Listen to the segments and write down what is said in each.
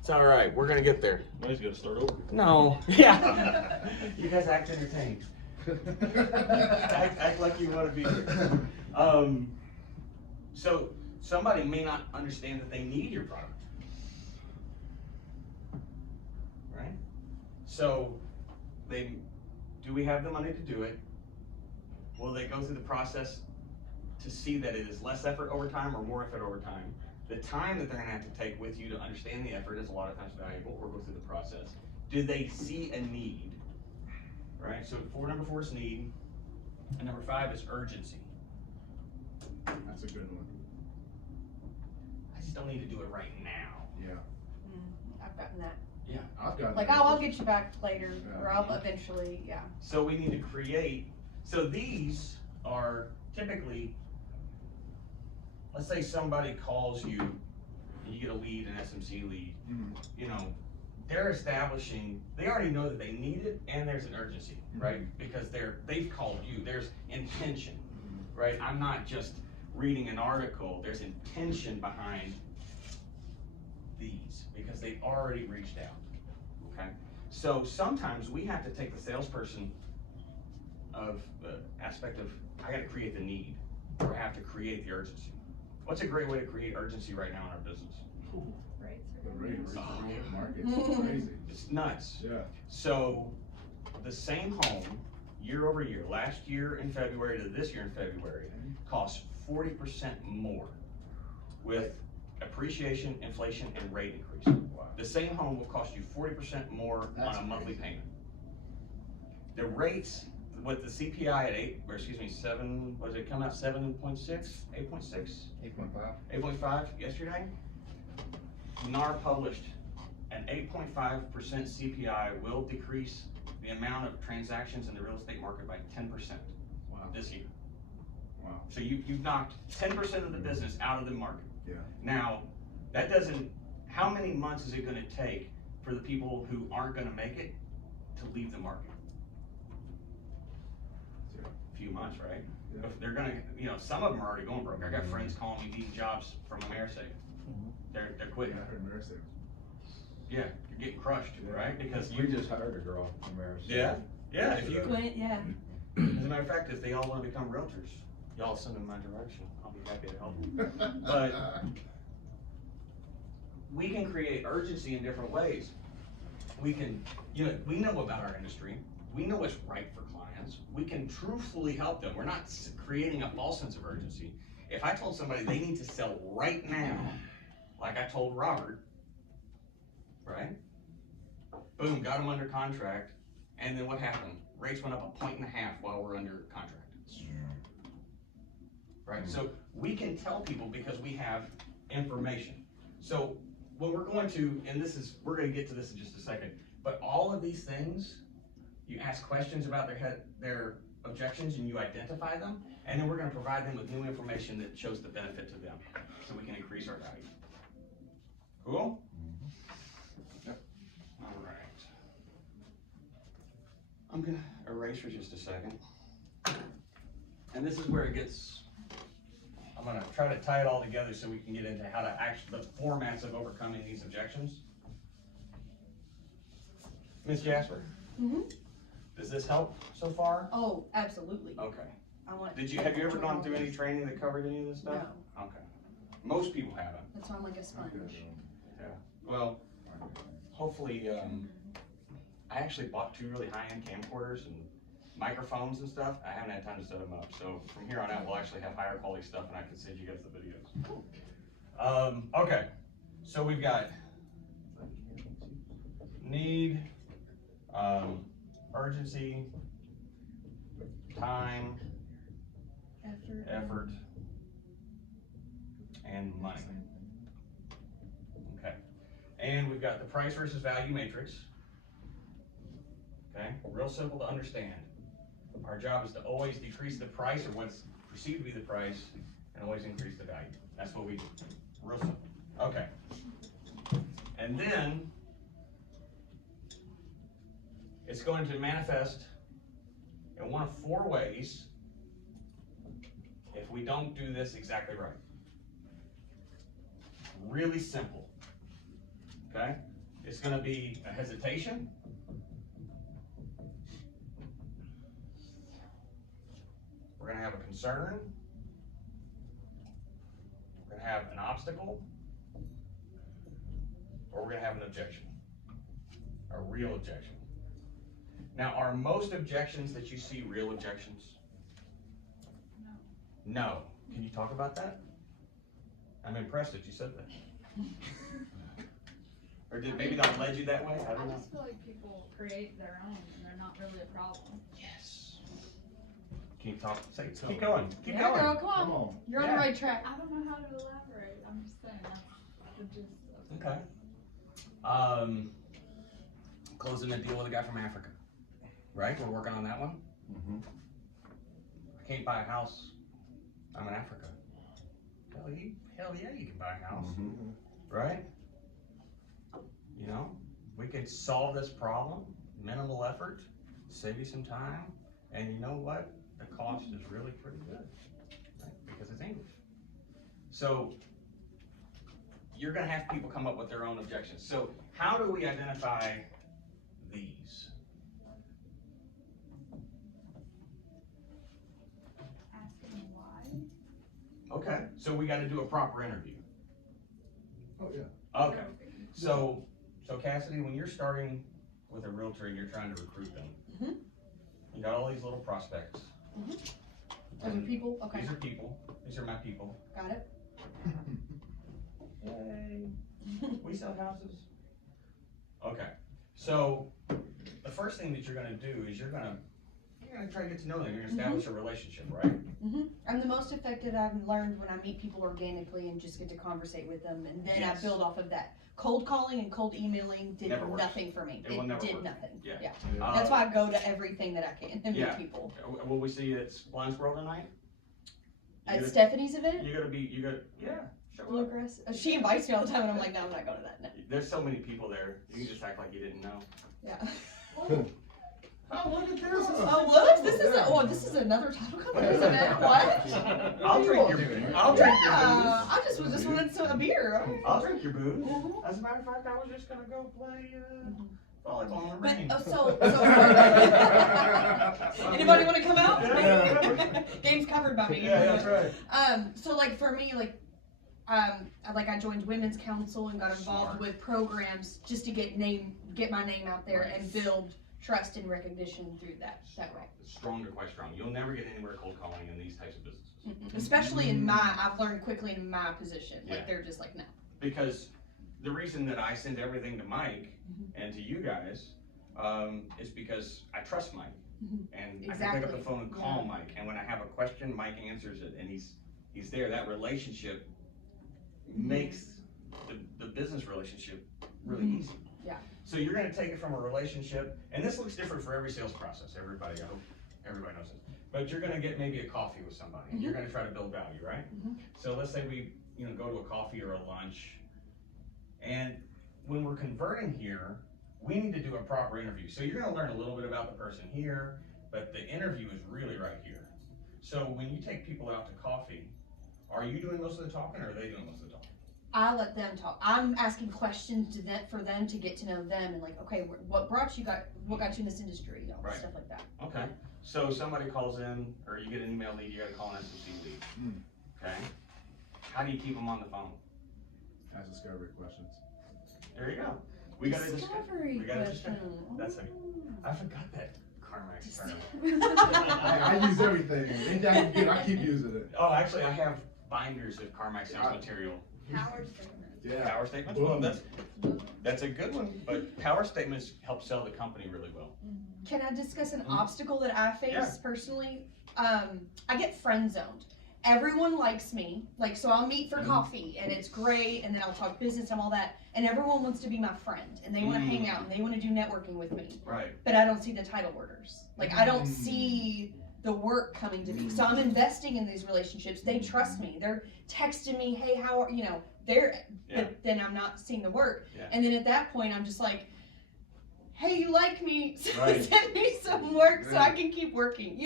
It's all right. We're gonna get there. Now he's got to start over. No. Yeah. You guys act entertained. act like you want to be here. So somebody may not understand that they need your product, right? So do we have the money to do it? Will they go through the process to see that it is less effort over time or more effort over time? The time that they're gonna have to take with you to understand the effort is a lot of times valuable, or go through the process. Do they see a need? Right, so number four is need, and number 5 is urgency. That's a good one. I just don't need to do it right now. Yeah. I've gotten that. Yeah. I've got Like, that. I'll get you back later, Yeah. or I'll eventually, yeah. So we need to create, so these are typically, let's say somebody calls you, and you get a lead, an SMC lead, you know, they're establishing, they already know that they need it, and there's an urgency, right? Because they've called you, there's intention, right? I'm not just reading an article, there's intention behind these, because they've already reached out, okay? So sometimes we have to take the salesperson of the aspect of, I gotta create the need, or I have to create the urgency. What's a great way to create urgency right now in our business? The market's crazy. It's nuts. Yeah. So the same home year over year, last year in February to this year in February, costs 40% more with appreciation, inflation, and rate increase. Wow. The same home will cost you 40% more That's on a monthly crazy. payment. The rates with the CPI at 7, was it come out 7.6, 8.6? 8.5. 8.5 yesterday. NAR published an 8.5% CPI will decrease the amount of transactions in the real estate market by 10% Wow. this year. Wow. So you've knocked 10% of the business out of the market. Yeah. Now, that doesn't, how many months is it gonna take for the people who aren't gonna make it to leave the market? Yeah. A few months, right? Yeah. If they're gonna, you know, some of them are already going broke. I got friends calling me needing jobs from AmeriSave. They're quitting. Yeah, I heard Mary say. Yeah, you're getting crushed, right? Because We you just hired a girl from America. yeah, if you, Quit, yeah. as a matter of fact, if they all wanna become realtors, y'all send them my direction. I'll be happy to help them. But we can create urgency in different ways. We can, you know, we know about our industry. We know what's right for clients. We can truthfully help them. We're not creating a false sense of urgency. If I told somebody they need to sell right now, like I told Robert, right? Boom, got them under contract, and then what happened? Rates went up 1.5 points while we're under contract. Right, so we can tell people because we have information. So when we're going to, and we're gonna get to this in just a second, but all of these things, you ask questions about their objections and you identify them, and then we're gonna provide them with new information that shows the benefit to them, so we can increase our value. Cool? Yep. All right. I'm gonna erase for just a second. And this is where it gets, I'm gonna try to tie it all together so we can get into how to actually, the formats of overcoming these objections. Ms. Jasper, does this help so far? Oh, absolutely. Okay. I want. Have you ever gone through any training that covered any of this stuff? No. Okay. Most people haven't. That's why I'm like a sponge. Yeah. Well, hopefully, I actually bought 2 really high-end camcorders and microphones and stuff. I haven't had time to set them up. So from here on out, we'll actually have higher quality stuff and I can send you guys the videos. Okay. So we've got need, urgency, time, effort, and money. Okay. And we've got the price versus value matrix. Okay, real simple to understand. Our job is to always decrease the price or what's perceived to be the price and always increase the value. That's what we do. Real simple. Okay. And then it's going to manifest in one of 4 ways if we don't do this exactly right. Really simple. Okay? It's gonna be a hesitation. We're gonna have a concern. We're gonna have an obstacle. Or we're gonna have an objection. A real objection. Now, are most objections that you see real objections? No. No. Can you talk about that? I'm impressed that you said that. Or did maybe that led you that way? I I don't know. just feel like people create their own and they're not really a problem. Yes. Can you talk? Say, keep going. Keep Yeah, going. girl, come Come on. on. You're on Yeah. the right track. I don't know how to elaborate. I'm just saying that's the gist of it. Okay. Closing a deal with a guy from Africa. Right? We're working on that one. Mm-hmm. I can't buy a house. I'm in Africa. Hell yeah, you can buy a house. Mm-hmm. Right? You know, we could solve this problem, minimal effort, save you some time, and you know what? The cost is really pretty good, right? Because it's English. So you're gonna have people come up with their own objections. So how do we identify these? Asking why. Okay, so we gotta do a proper interview. Oh, yeah. Okay, so Cassidy, when you're starting with a realtor and you're trying to recruit them, Mhm. you got all these little prospects. Those are people, okay, These are people, these are my people. got it. Yay, we sell houses. Okay, so the first thing that you're gonna do is you're gonna try to get to know them, you're gonna establish a relationship, right? I'm the most effective I've learned when I meet people organically and just get to conversate with them, and then Yes. I build off of that. Cold calling and cold emailing did Never works. nothing for me. It will never did work. nothing. Yeah. Yeah. Yeah. That's why I go to everything that I can and Yeah. meet people. Will we see you at Blind Squirrel tonight? You At gotta- Stephanie's event, You gotta, yeah, show up. Bluegrass. She invites me all the time, and I'm like, no, I'm not going to that. No. There's so many people there, you can just act like you didn't know. Yeah. Oh, look at this. Oh, look, this is another title company's event. What? I'll drink your booze. I'll drink your Yeah, booze. I just wanted a beer. Okay. I'll drink your booze. Mhm. As a matter of fact, I was just gonna go play volleyball in the But rain. Anybody want to come out? Yeah. Game's covered by me. Yeah, that's right. So like for me, I joined Women's Council and got involved Smart. with programs just to get my name out there Right. and build trust and recognition through that way. Strong to quite strong. You'll never get anywhere cold calling in these types of businesses. Especially I've learned quickly in my position. Like Yeah. they're just like, no. Because the reason that I send everything to Mike and to you guys is because I trust Mike. And I can pick up the Exactly. phone and call Mike, and when I have a question, Mike answers it, and he's there. That relationship makes the business relationship really easy. Yeah. So you're gonna take it from a relationship, and this looks different for every sales process, everybody, I hope everybody knows this. But you're gonna get maybe a coffee with somebody, and you're gonna try to build value, right? So let's say we, go to a coffee or a lunch, and when we're converting here, we need to do a proper interview. So you're gonna learn a little bit about the person here, but the interview is really right here. So when you take people out to coffee, are you doing most of the talking, or are they doing most of the talking? I let them talk. I'm asking questions for them to get to know them and like, okay, what got you in this industry, Right. stuff like that. Okay, so somebody calls in, or you get an email lead, you gotta call an SMC lead. Okay, how do you keep them on the phone? Ask discovery questions. There you go. We gotta Discovery we gotta question. That's it. I forgot that Carmax term. I use everything. Anything I can get, I keep using it. Oh, actually, I have binders of Carmax sales material. Power statement. Yeah. Power statements, Boom. well, that's a good one, but power statements help sell the company really well. Can I discuss an obstacle that I face Yeah. personally? I get friend zoned. Everyone likes me, so I'll meet for coffee and it's great, and then I'll talk business and all that, and everyone wants to be my friend and they want to hang out and they want to do networking with me, Right. but I don't see the title orders. I don't see the work coming to me. So I'm investing in these relationships. They trust me. They're texting me, hey, how are but then I'm not seeing the work. Yeah. And then at that point, I'm just like, hey, you like me, so Right. send me some work so I can keep working.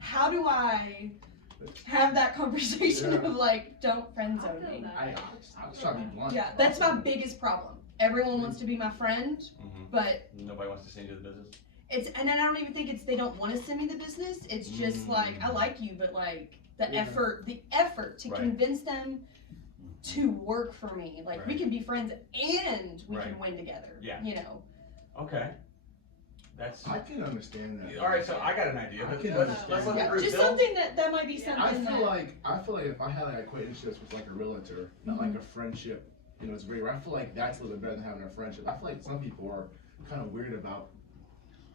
How do I have that conversation Yeah. of don't friend I zone feel me? that. I was trying to be blunt. Yeah, that's my biggest problem. everyone wants to be my friend, but Nobody wants to send you the business. and I don't even think it's they don't want to send me the business. It's just like I like you, but like the effort to convince them to work for me. Like we can be friends and we can win together. Yeah. You know. Okay. That's. I can understand that. All right, so I got an idea. I can Let's let the understand. group Just build. something that might be something. I feel like if I had like acquaintanceships with like a realtor, not like a friendship, you know, it's very rare. I feel like that's a little bit better than having a friendship. I feel like some people are kind of weird about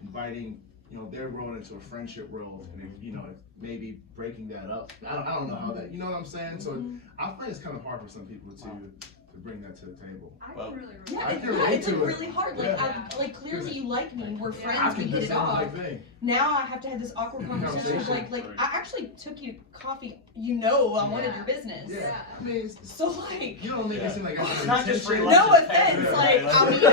inviting, you know, their world into a friendship world, and you know, maybe breaking that up. I don't know how that, you know what I'm saying? So I feel like it's kind of hard for some people to bring that to the table. I Well, can really I can relate. relate it's to like it. really hard. Like like clearly you like me. We're I friends. We can hit do it the off. same thing. Now I have to have this awkward conversation. Like I actually took you coffee. You know I wanted your business. Yeah, I mean, So like. you don't make it seem like It's not just free intentional. lunch. No offense, like I mean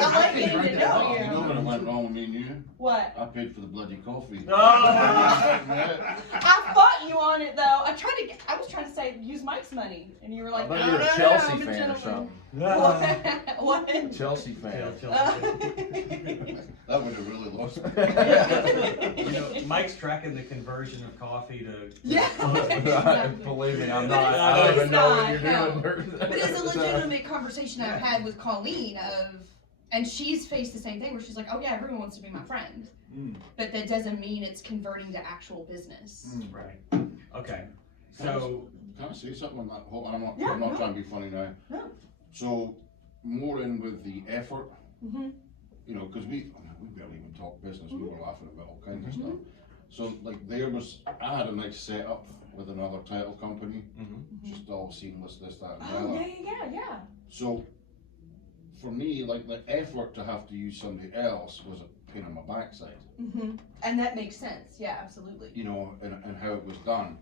I like getting to know You know you. what went wrong with me and you? What? I paid for the bloody coffee. No. I fought you on it though. I was trying to say use Mike's money, and you were like, I no, thought you were a no, Chelsea I'm a fan or gentleman. something. What? What? Chelsea fan. That would have really lost me. You know, Mike's tracking the conversion of coffee to. Yeah. Believe me, I'm But not. it's I don't even know not, what you're doing. But it's a legitimate conversation I've had with Colleen and she's faced the same thing where she's like, oh yeah, everyone wants to be my friend. But that doesn't mean it's converting to actual business. Right. Okay. So. Can I say something on that? Yeah, I'm not no. trying to be funny now. No. So, more in with the effort, Mm-hmm. you know, because we barely even talk business, we were laughing about all kinds of Mm-hmm. stuff. So, like, I had a nice setup with another title company, just all seamless, this, that, and the Oh other. yeah. So, for me, like, the effort to have to use somebody else was a pain in my backside, Mm-hmm. And that makes sense. Yeah, absolutely. you know, and how it was done.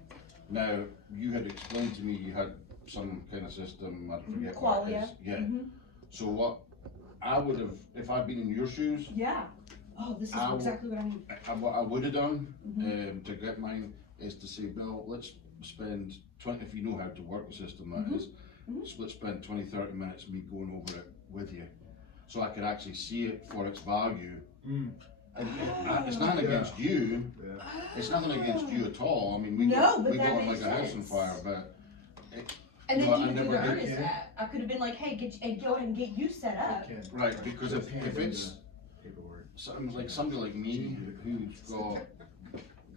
Now, you had explained to me you had some kind of system, I forget what it Qualia. is. Yeah. Mm-hmm. So what I would have, if I'd been in your shoes, Yeah. Oh, this is I will- exactly what I need. what I would have done Mm-hmm. to get mine is to say, Bill, let's spend 20, if you know how to work the system, that Mhm. is, let's spend 20, 30 minutes me going over it with you. So I could actually see it for its value. And it's nothing against you. It's nothing against you at all. I mean, we No, got, but we that got like makes a house on sense. fire, but And then No, I you could do never the did, earnest that. I could have been like, hey, go ahead and get you set up. right, because if it's paperwork. somebody like me who's got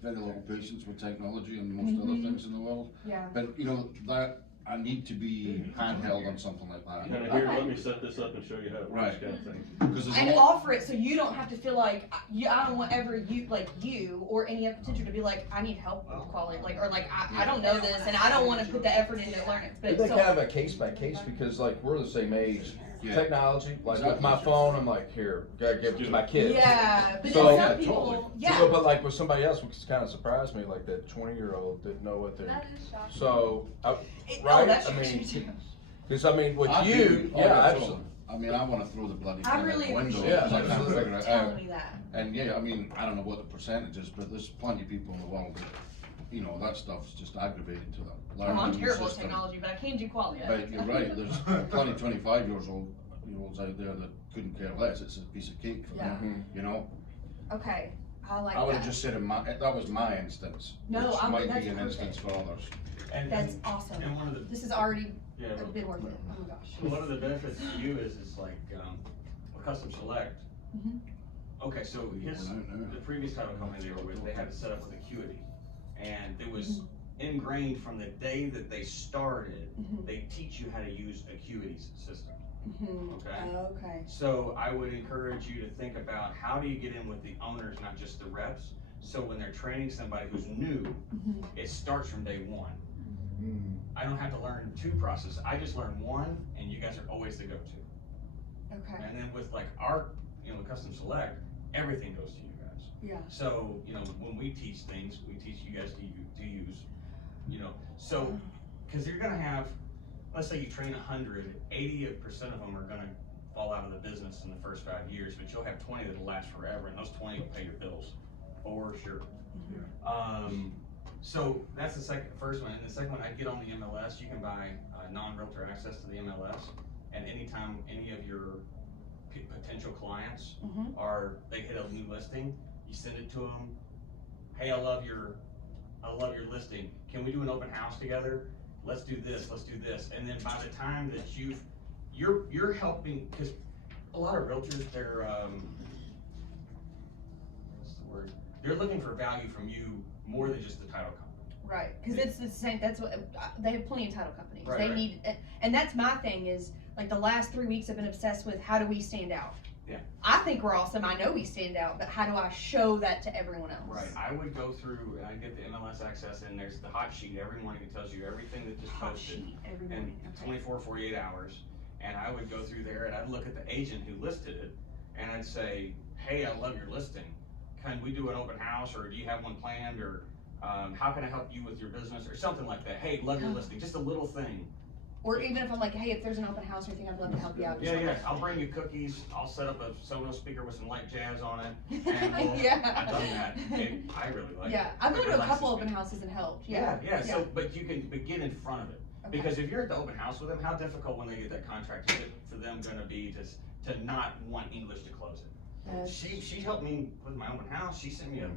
very little patience with technology and most other things in the world, Yeah. but you know that I need to be handheld on something like that. Kind of here, let me set this up and show you how it works, Right. kind of thing. Because there's And a lot, offer it so you don't have to feel like I don't want ever you or any other teacher to be like, I need help with quality, like or like I don't know this and I don't want to put the effort into learning. But But they so kind of a case by case because like we're the same age. Yeah. Technology, like with Exactly. my phone, I'm like, here, gotta give it to my kids. yeah, but So- then Yeah, some people, totally. yeah. So, but like with somebody else, which kind of surprised me, like that 20-year-old didn't know what they're. That is shocking. So, It- right? Oh, that's I mean, true too. because I mean, with I you, do- oh, yeah, totally. absolutely. I mean, I want to throw the bloody I thing out really the window appreciate Yeah, because I you can't absolutely. figure it telling out. me that. And yeah, I mean, I don't know what the percentage is, but there's plenty of people in the world that, you know, that stuff's just aggravating to them. Well, Learning I'm a new terrible at system. technology, but I can do quality. But you're right, there's plenty of 25-year-olds out there that couldn't care less. It's a piece of cake for Yeah. them, you know? Okay, I like I would that. have just said that was my instance, No, which I'm- might that's be an perfect. instance for others. That's awesome. And one of the, This is already yeah, been worth it. Oh my gosh. one of the benefits to you is like, a custom select. Mhm. Okay, so the previous title company they were with, they had it set up with Acuity. And it was ingrained from the day that they started, Mhm. they teach you how to use Acuity's system, Mhm. okay? Okay. So I would encourage you to think about how do you get in with the owners, not just the reps? So when they're training somebody who's new, Mhm. it starts from day one. I don't have to learn two processes. I just learn one, and you guys are always the go-to. Okay. And then with like our, custom select, everything goes to you guys. Yeah. So, when we teach things, we teach you guys to use, so, cause you're gonna have, let's say you train 100, 80% of them are gonna fall out of the business in the first 5 years, but you'll have 20 that'll last forever, and those 20 will pay your bills, for sure. So that's the first one, and the second one, I'd get on the MLS. You can buy non-realtor access to the MLS, and anytime any of potential clients Mhm. are, they hit a new listing, you send it to them, hey, I love your listing, can we do an open house together? Let's do this, and then by the time that you're helping, because a lot of realtors, they're, what's the word? They're looking for value from you more than just the title company. Right, because it's the same, that's what, they have plenty of title companies. Right, They right. need, and that's my thing is, like the last 3 weeks I've been obsessed with how do we stand out? Yeah. I think we're awesome, I know we stand out, but how do I show that to everyone else? Right, I would go through, and I get the MLS access, and there's the hot sheet every morning, it tells you everything that just Hot posted. sheet every In morning, okay. 24, 48 hours, and I would go through there and I'd look at the agent who listed it, and I'd say, hey, I love your listing, can we do an open house, or do you have one planned, or how can I help you with your business, or something like that. Hey, love your listing, just a little thing. Or even if I'm like, hey, if there's an open house or anything, I'd love to help you out. Yeah, I'll bring you cookies, I'll set up a Sonos speaker with some light jazz on it, and Yeah. I've done that, I really like it. Yeah, I've gone It to a relaxes couple me. open houses and helped, Yeah, yeah. so, but you can get in front of it. Okay. Because if you're at the open house with them, how difficult when they get that contract is it for them gonna be to not want English to close it? Yes. She helped me with my open house, she sent me a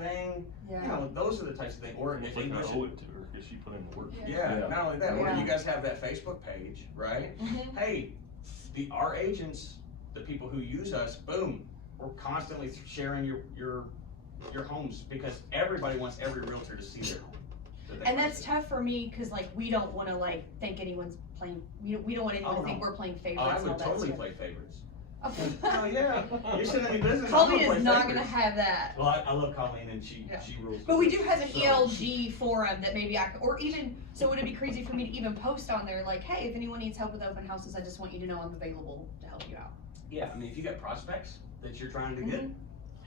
thing, Yeah. you know, those are the types of things, or if It's like I English. owe it to her, cause she put in the work. Yeah, Yeah. not only that, or Yeah. you guys have that Facebook page, right? Mhm. Hey, our agents, the people who use us, boom, we're constantly sharing your homes, because everybody wants every realtor to see their home. that they And that's listed. tough for me, cause like, we don't wanna like think anyone's playing, we don't want anyone Oh, to think no. we're playing Oh, favorites I and all would that totally stuff. play favorites. Okay. Oh, yeah, you should have any business. I'm Colleen gonna play is not favorites. gonna have that. Well, I love Colleen, and she Yeah. rules. But we do have an So- ELG forum that maybe I could, or even, so would it be crazy for me to even post on there, like, hey, if anyone needs help with open houses, I just want you to know I'm available to help you out. Yeah, I mean, if you got prospects that you're trying to get,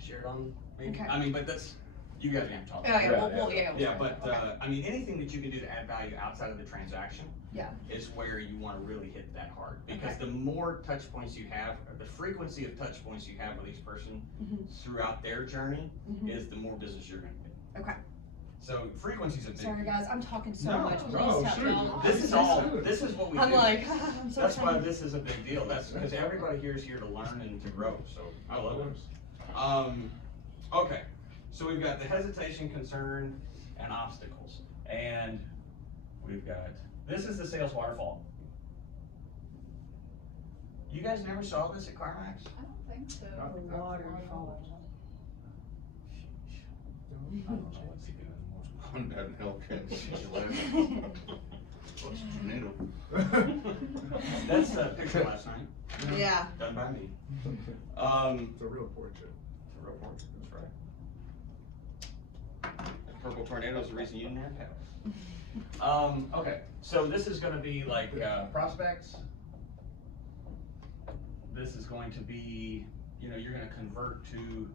share it on, maybe, Okay. I mean, but that's, you guys can talk. Oh, yeah, Yeah, we'll Yeah, talk. but, Okay. I mean, anything that you can do to add value outside of the transaction. Yeah. Is where you wanna really hit that hard, because Okay. the more touch points you have, or the frequency of touch points you have with each person Mhm. throughout their journey, Mhm. is the more business you're gonna get. Okay. So frequency's a big. Sorry guys, I'm talking so No, much, no, please tell sure. me. This is what we do. I'm like, I'm so That's why excited. this is a big deal, that's because everybody here is here to learn and to grow, so I love it. Okay, so we've got the hesitation, concern, and obstacles, and we've got, this is the sales waterfall. You guys never saw this at CarMax? I don't think so. The waterfall. Going down Hellcat 611. What's a tornado? That's a picture last night, Yeah. done by me. It's a real portrait. It's a real portrait, that's right. The purple tornado is the reason you didn't have to. Okay, so this is gonna be like, prospects. This is going to be, you know, you're gonna convert to,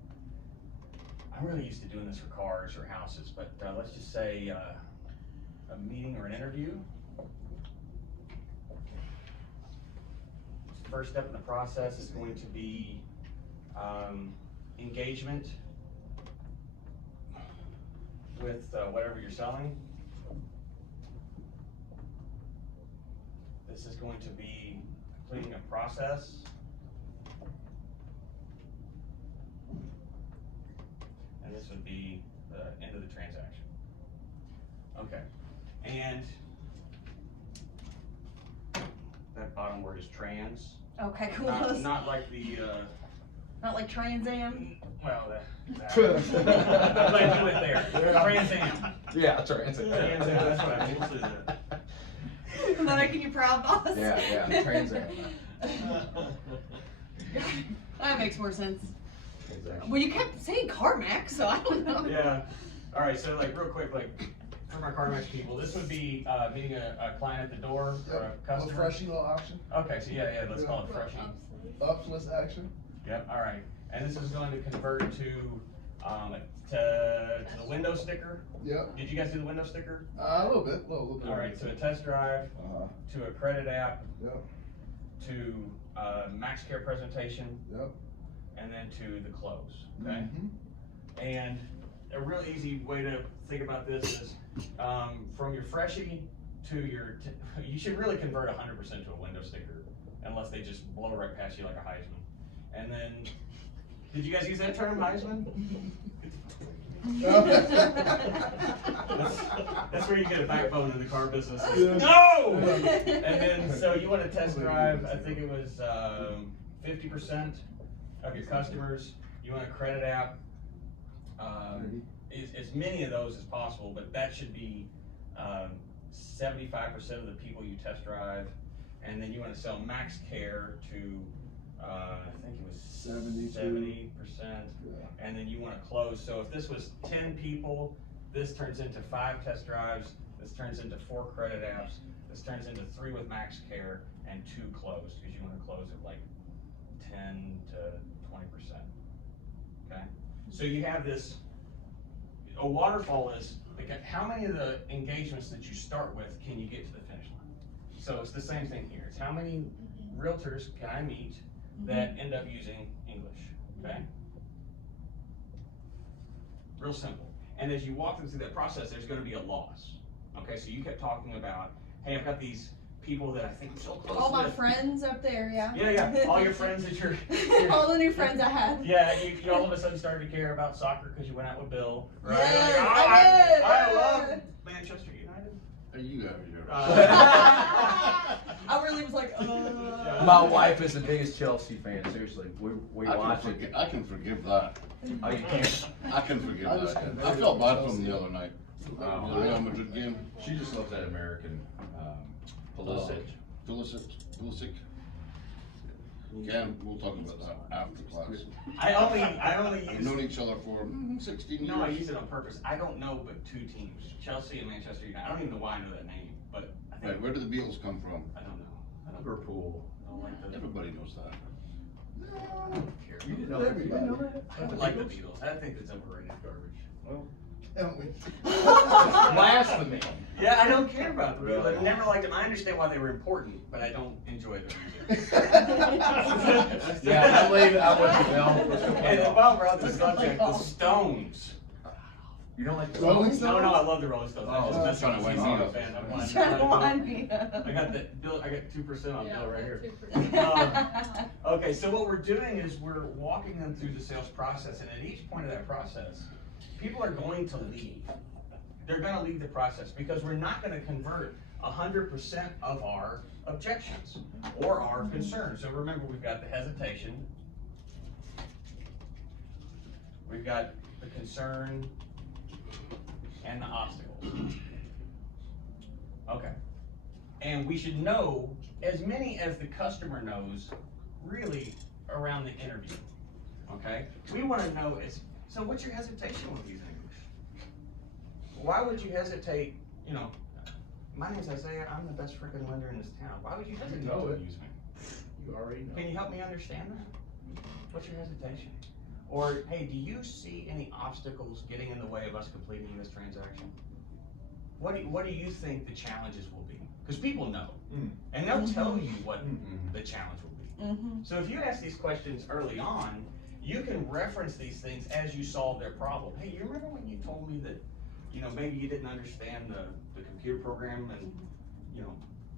I'm really used to doing this for cars or houses, but, let's just say, a meeting or an interview. First step in the process is going to be, engagement with whatever you're selling. This is going to be completing a process. And this would be the end of the transaction. Okay, and that bottom word is trans. Okay, cool. Not like the, Not like Trans Am. well, that. I'm glad you went there. Trans Am. Yeah, that's right. Trans Am, that's what I meant. We'll say that. Am I making you proud, boss? Yeah, Trans Am. That makes more sense. Well, you kept saying CarMax, so I don't know. Yeah, all right, so like real quick, like for my CarMax people, this would be meeting a client at the door or a A customer. freshy little auction, Okay, so yeah, let's call it freshy. upless action. Yep, all right, and this is going to convert to the window sticker. Yep, Did you guys do the window sticker? a little bit. All right, so a test drive, to a credit app, Yep, to Max Care presentation, yep. and then to the close, okay? Mhm. And a real easy way to think about this is, from your freshie to your, you should really convert 100% to a window sticker unless they just blow right past you like a Heisman. And then, did you guys use that term, Heisman? That's where you get a backbone in the car business. No! And then, so you want to test drive, I think it was 50% of your customers. You want a credit app, as many of those as possible, but that should be 75% of the people you test drive. And then you want to sell Max Care to, I think it was 70%. And then you want to close. So if this was 10 people, this turns into 5 test drives. This turns into 4 credit apps. This turns into 3 with Max Care and 2 closed, because you want to close at like 10 to 20%. Okay? So you have this, a waterfall is, like, how many of the engagements that you start with can you get to the finish line? So it's the same thing here. It's how many realtors can I meet that end up using English, okay? Real simple. And as you walk them through that process, there's gonna be a loss. Okay, so you kept talking about, hey, I've got these people that I think are so close All my with. friends up there, yeah. Yeah, all your friends that you're All the new friends I have. yeah, you all of a sudden started to care about soccer because you went out with Bill, right? Yes, Like, I did. I love Manchester United. Are you out here? I really was like, My wife is the biggest Chelsea fan, seriously. We watch it. I can forgive that. Oh, you can't? I can forgive I just that. couldn't I felt bad for him the other night. Oh, The Real Madrid game. She just loves that American, Pulisic. Pulisic. Ken, we'll talk about that after class. I only We've use. known each other for 16 years. No, I use it on purpose. I don't know but 2 teams, Chelsea and Manchester United. I don't even know why I know that name, but I think Right, where do the Beatles come from? I don't know. I don't, Liverpool. I don't like the. Everybody knows that. I don't care. You didn't know that? You didn't know that? I don't like the Beatles. I think it's overrated garbage. Well, Don't we? blasphemy. Yeah, I don't care about the Beatles. Really? I've never liked them. I understand why they were important, but I don't enjoy their music. Yeah, I'm with you, And while we're on the subject, the Stones. You don't like the Rolling Stones? Stones? No, I love the Rolling Stones. Oh, I'm just trying to a wind Zero me up. fan. He's trying to wind me I up. got that bill. I got 2% on bill right here. 2%. Okay, so what we're doing is we're walking them through the sales process, and at each point of that process, people are going to leave. They're gonna leave the process because we're not gonna convert 100% of our objections or our concerns. So remember, we've got the hesitation, we've got the concern, and the obstacles. Okay. And we should know as many as the customer knows really around the interview. Okay? We want to know so what's your hesitation with using English? Why would you hesitate, my name's Isaiah, I'm the best freaking lender in this town. Why would you hesitate know to it. use me? You already know. Can you help me understand that? What's your hesitation? Or, hey, do you see any obstacles getting in the way of us completing this transaction? What do you think the challenges will be? Because people know, and they'll tell you what the challenge will be. So if you ask these questions early on, you can reference these things as you solve their problem. Hey, you remember when you told me that, maybe you didn't understand the computer program, and,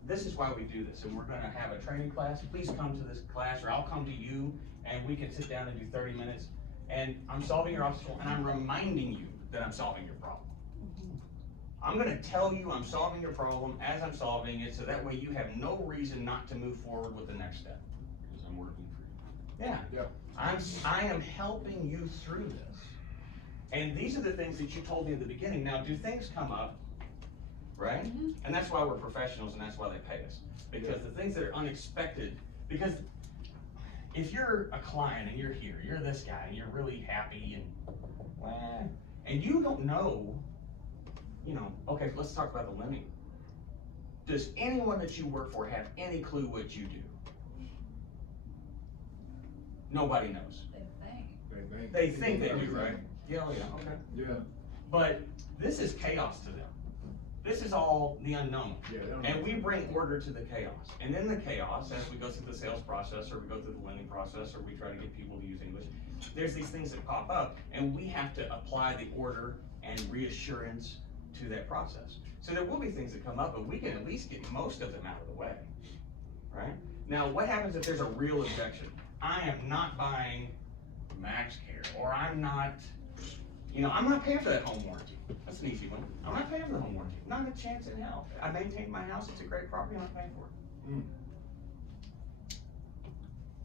this is why we do this, and we're gonna have a training class. Please come to this class, or I'll come to you, and we can sit down and do 30 minutes, and I'm solving your obstacle, and I'm reminding you that I'm solving your problem. I'm gonna tell you I'm solving your problem as I'm solving it, so that way you have no reason not to move forward with the next step. Because I'm working for you. Yeah. Yeah. I am helping you through this. And these are the things that you told me at the beginning. Now, do things come up, right? And that's why we're professionals, and that's why they pay us. Because the things that are unexpected, because if you're a client and you're here, you're this guy, and you're really happy, and you don't know, okay, let's talk about the lending. Does anyone that you work for have any clue what you do? Nobody knows. They think they do, right? Yeah, okay. Yeah. But this is chaos to them. This is all the unknown. Yeah, they don't And know. we bring order to the chaos. And in the chaos, as we go through the sales process, or we go through the lending process, or we try to get people to use English, there's these things that pop up, and we have to apply the order and reassurance to that process. So there will be things that come up, but we can at least get most of them out of the way, right? Now, what happens if there's a real objection? I am not buying MaxCare, or I'm not paying for that home warranty. That's an easy one. I'm not paying for the home warranty. Not a chance in hell. I maintain my house. It's a great property. I'm not paying for it. Mm.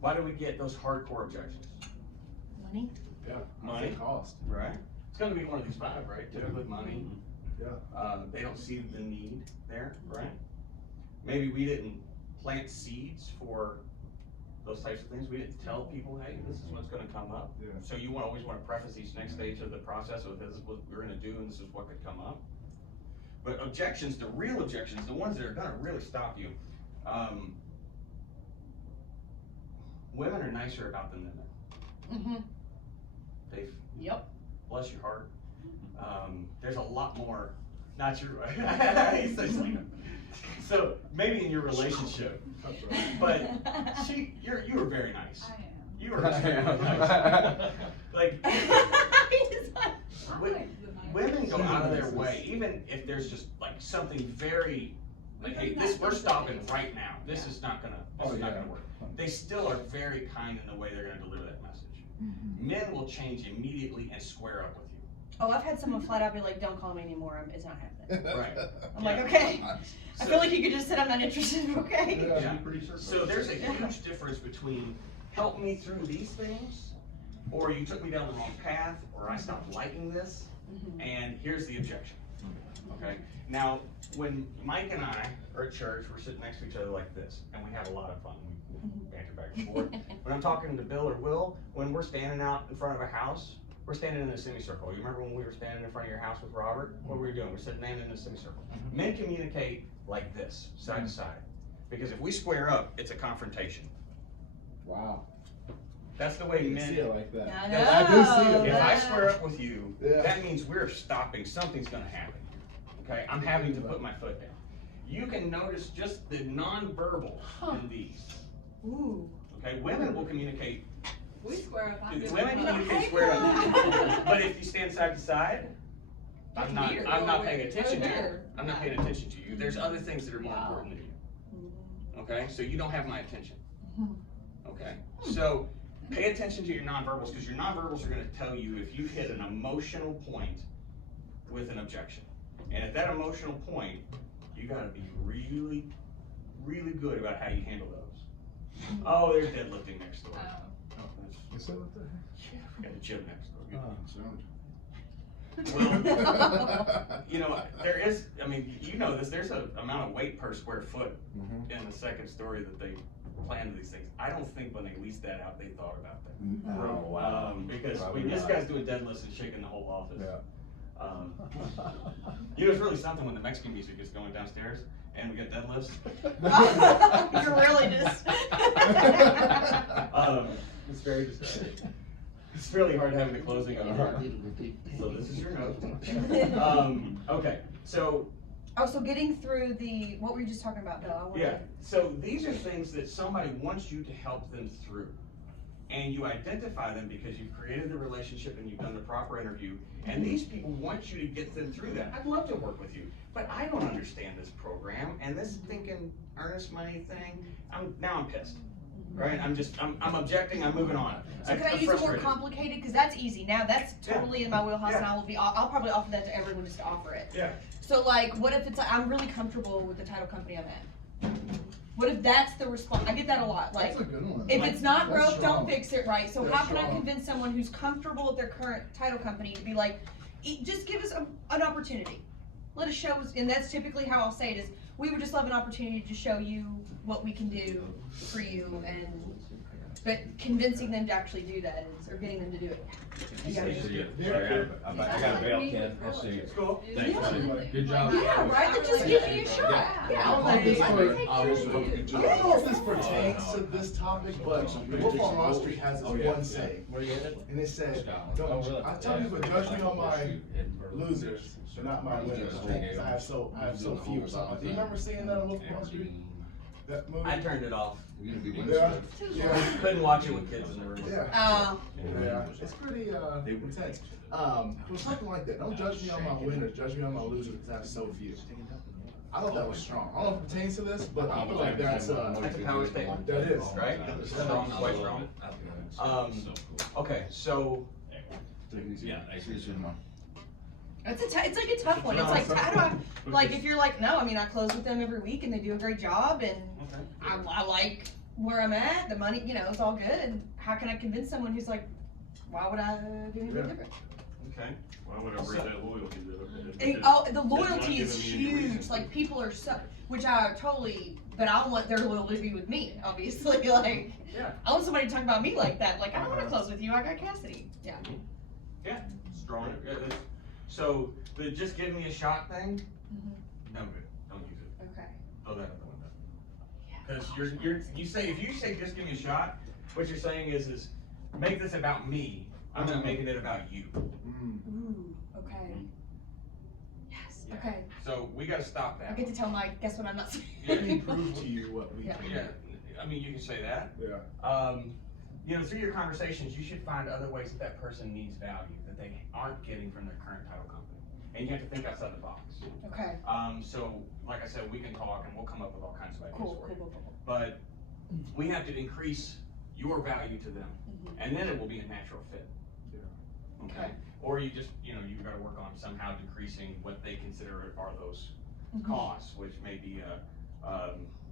Why do we get those hardcore objections? Money? Yeah. Money. Cost. Right. It's going to be one of these five, right? Typically money. Yeah. They don't see the need there, right? Maybe we didn't plant seeds for those types of things. We didn't tell people, hey, this is what's going to come up. Yeah. So you always want to preface each next stage of the process with this is what we're going to do and this is what could come up. But objections, the real objections, the ones that are going to really stop you, women are nicer about them than men. Mm-hmm. They've, Yep. bless your heart. There's a lot more, not your, so maybe in your relationship, but you were very nice. I am. You were extremely nice. Like, I wi- like the nice. women go out of their way, even if there's just like something very, like, hey, this, we're stopping right now. This is not gonna work. They still are very kind in the way they're gonna deliver that message. Men will change immediately and square up with you. Oh, I've had someone flat out be like, don't call me anymore, it's not happening. Right. I'm like, okay. I feel like you could just said I'm not interested, okay? Yeah. So there's a huge difference between help me through these things, or you took me down the wrong path, or I stopped liking this, and here's the objection. Okay? Now, when Mike and I are at church, we're sitting next to each other like this, and we have a lot of fun. We banter back and forth. When I'm talking to Bill or Will, when we're standing out in front of a house, we're standing in a semicircle. You remember when we were standing in front of your house with Robert? What were we doing? We're sitting in a semicircle. Men communicate like this, side to side. Because if we square up, it's a confrontation. Wow. That's the way I men. see it like that. I Yeah, I do see know. it. If I square up with you, Yeah. that means we're stopping. Something's gonna happen. Okay? I'm having to put my foot down. You can notice just the nonverbal in these. Ooh. Okay? Women will communicate. We square up. I'm good Women with communicate that. square up. But if you stand side to side, I'm not Weird. paying attention to you. Weird. I'm not paying attention to you. There's other things that are more important than you. Okay? So you don't have my attention. Okay? So pay attention to your nonverbals, because your nonverbals are gonna tell you if you've hit an emotional point with an objection. And at that emotional point, you gotta be really, really good about how you handle those. Oh, there's deadlifting next door. Oh. You said what the heck? Yeah, we got a gym next door. Good. Sound. Well, you know, there is, I mean, you know this, there's an amount of weight per square foot in the second story that they planned these things. I don't think when they leased that out, they thought about that. Oh, wow. Because Probably when this not. guy's doing deadlifts and shaking the whole office. Yeah. You know, it's really something when the Mexican music is going downstairs and we get deadlifts. You're really just. It's very distracting. It's really hard having the closing on her. So this is your note. Okay, so Oh, so getting through the, what were you just talking about, Bill? I wanna- yeah, so these are things that somebody wants you to help them through. And you identify them because you've created the relationship and you've done the proper interview. And these people want you to get them through that. I'd love to work with you, but I don't understand this program and this thinking earnest money thing. Now I'm pissed, right? I'm objecting, I'm moving on. So can I I'm use a more frustrated. complicated, because that's easy. Now that's totally in my wheelhouse, and Yeah. I'll probably offer that to everyone just to offer it. Yeah. So like, what if it's, I'm really comfortable with the title company I'm at? What if that's the response? I get that a lot, like, That's a good one. if it's not That's broke, strong. don't fix it, right? So That's how can I strong. convince someone who's comfortable with their current title company to be like, just give us an opportunity. Let us show us, and that's typically how I'll say it is, we would just love an opportunity to show you what we can do for you, but convincing them to actually do that is, or getting them to do it. I got a bail, Ken. I'll see you. It's cool. Thanks, Yeah. buddy. Good job. Yeah, right, then just give me a shot. Yeah. Yeah, I don't know if this I I don't know if this pertains to this topic, but the Wolf on Wall Street has this one saying, Where you headed? and it said, Oh, really? I tell people, judge me on my losers, but not my winners, because I have so few or something. Do you remember seeing that on Wolf on Wall Street? That movie? I turned it off. Yeah, yeah, Couldn't watch it with kids in the room. yeah. Oh, Yeah, it's pretty intense. It was something like that. Don't judge me on my winners, judge me on my losers because I have so few. I thought that was strong. I don't know if it pertains to this, but I feel like that's That's a power statement. that is. Right? Strong, quite strong. Okay, so, Yeah, it's in my. It's like a tough one. It's like, how do I, like, if you're like, no, I mean, I close with them every week and they do a great job and okay. I like where I'm at, the money, you know, it's all good. And how can I convince someone who's like, why would I do anything different? Okay. Why would I bring that loyalty to And, them? oh, the not loyalty is giving me any huge. reason. Like, people are so, which I totally, but I want their loyalty to be with me, obviously. Like, Yeah. I want somebody to talk about me like that. Like, I don't want to close with you. I got Cassidy. Yeah. Yeah, strong. Yeah, so, the just give me a shot thing, no good. Don't use it. Okay. Throw that out the window. Because if you say just give me a shot, what you're saying is make this about me. I'm not making it about you. Ooh, okay. Yes, Yeah. okay. So we gotta stop I that. get to tell Mike, guess what I'm not saying. Let me prove to you what we Yeah. can. Yeah, I mean, you can say that. Yeah. You know, through your conversations, you should find other ways that person needs value that they aren't getting from their current title company. And you have to think outside the box. Okay, So, like I said, we can talk and we'll come up with all kinds of ideas cool, for cool, you. cool, cool. But we have to increase your value to them, Mhm. and then it will be a natural fit. Okay? Or you just, you know, you've gotta work on somehow decreasing what they consider are those Mhm. costs, which may be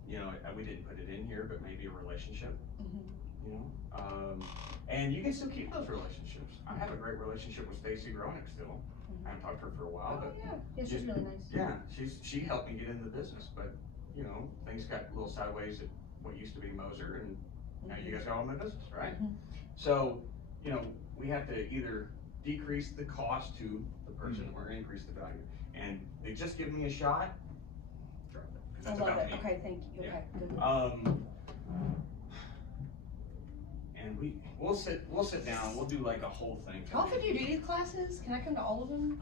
you know, we didn't put it in here, but maybe a relationship. Mhm. You know, and you can still keep those relationships. I have a great relationship with Stacy Gronick still. I haven't talked to her for a while, Oh, but yeah, yeah, she's really nice. yeah, she helped me get into the business, but you know, things got a little sideways at what used to be Moser, and now you guys are all in my business, right? Mhm. So, you know, we have to either decrease the cost to the person or increase the value. And they just give me a shot, drop it. 'Cause I that's love about it. me. Okay, thank you. Yeah. Okay, good. And we'll sit down, we'll do like a whole thing. How often do you do these classes? Can I come to all of them?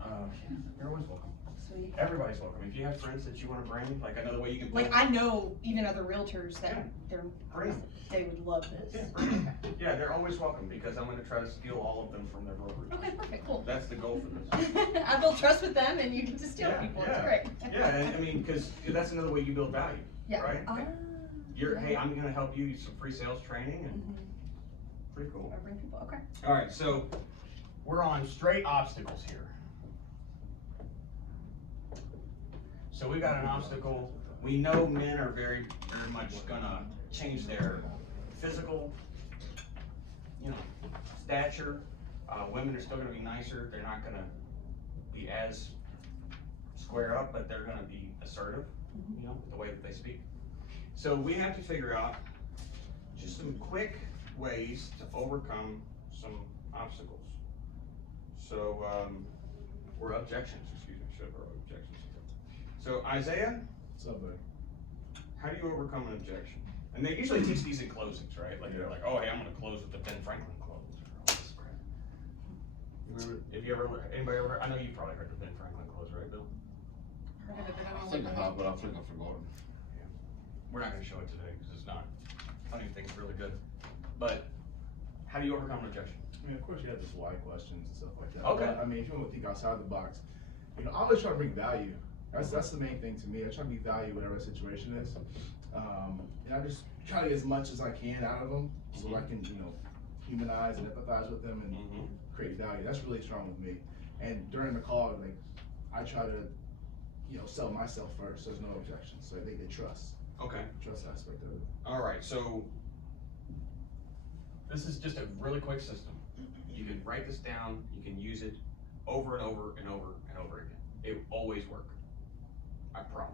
You're always welcome. Sweet. Everybody's welcome. If you have friends that you wanna bring, like another way you can. Like, I know even other realtors Yeah. that Bring 'em. they would love this. Yeah, bring 'em. Yeah, they're always welcome, because I'm gonna try to steal all of them from their brokerage. Okay, perfect, cool. That's the goal for this. I build trust with them and you get to steal Yeah, people. yeah. It's great. Yeah, and I mean, cause that's another way you build value, Yeah. right? Ah, Hey, yeah. I'm gonna help you some free sales training, and Mhm. pretty cool. I bring people, okay. Alright, so we're on straight obstacles here. So we got an obstacle. We know men are very, very much gonna change their physical, you know, stature. Women are still gonna be nicer. They're not gonna be as square up, but they're gonna be assertive, you know, the way that they speak. So we have to figure out just some quick ways to overcome some obstacles. So, or objections, excuse me, should have wrote objections. So Isaiah, What's up, buddy? how do you overcome an objection? And they usually teach these in closings, right? Like they're like, oh, hey, I'm gonna close with the Ben Franklin close, or all this crap. Anybody ever, I know you've probably heard the Ben Franklin close, right, Bill? Heard of it, but I I don't think know I what have, but I think I've forgotten. We're not gonna show it today, because it's not, I don't even think it's really good. But, how do you overcome an objection? I mean, of course, you have this why questions and stuff like that. Okay. But, I mean, if you want to think outside the box, you know, I always try to bring value. That's the main thing to me. I try to be value whatever the situation is. And I just try to get as much as I can out of them, so I can, you know, humanize and empathize with them and create value. That's really strong with me. And during the call, like, I try to, you know, sell myself first, so there's no objections. So they trust. Okay. Trust aspect of it. Alright, so this is just a really quick system. You can write this down, you can use it over and over and over and over again. It will always work. I promise.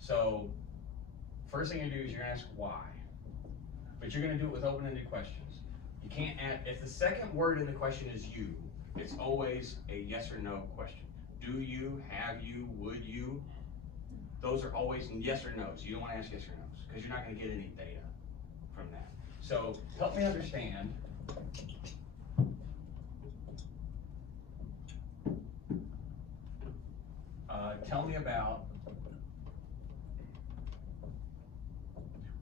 So, first thing you do is you're gonna ask why. But you're gonna do it with open-ended questions. You can't add, if the second word in the question is you, it's always a yes or no question. Do you, have you, would you? Those are always yes or no's. You don't wanna ask yes or no's, because you're not gonna get any data from that. So, help me understand. Tell me about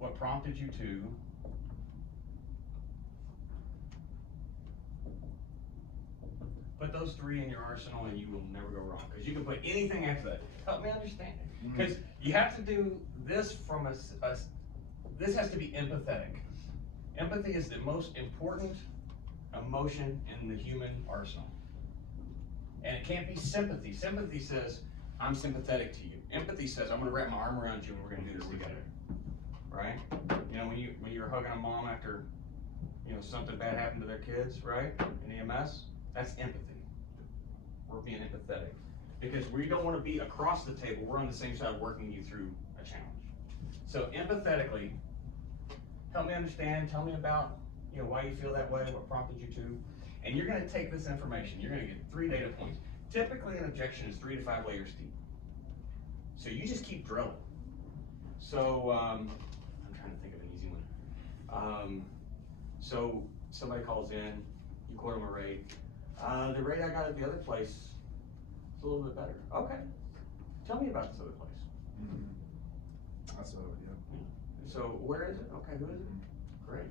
what prompted you to put those those three in your arsenal and you will never go wrong, because you can put anything after that. Help me understand it. Because you have to do this from this has to be empathetic. Empathy is the most important emotion in the human arsenal. And it can't be sympathy. Sympathy says, I'm sympathetic to you. Empathy says, I'm gonna wrap my arm around you and we're gonna do this together. Right? You know, when you're hugging a mom after, you know, something bad happened to their kids, right? In EMS, that's empathy. We're being empathetic. Because we don't wanna be across the table, we're on the same side working you through a challenge. So empathetically, help me understand, tell me about, you know, why you feel that way, what prompted you to. And you're gonna take this information, you're gonna get 3 data points. Typically an objection is 3 to 5 layers deep. So you just keep drilling. So, I'm trying to think of an easy one. So somebody calls in, you quote them a rate. The rate I got at the other place is a little bit better. Okay, tell me about this other place. That's yeah. So where is it? Okay, who is it? Great.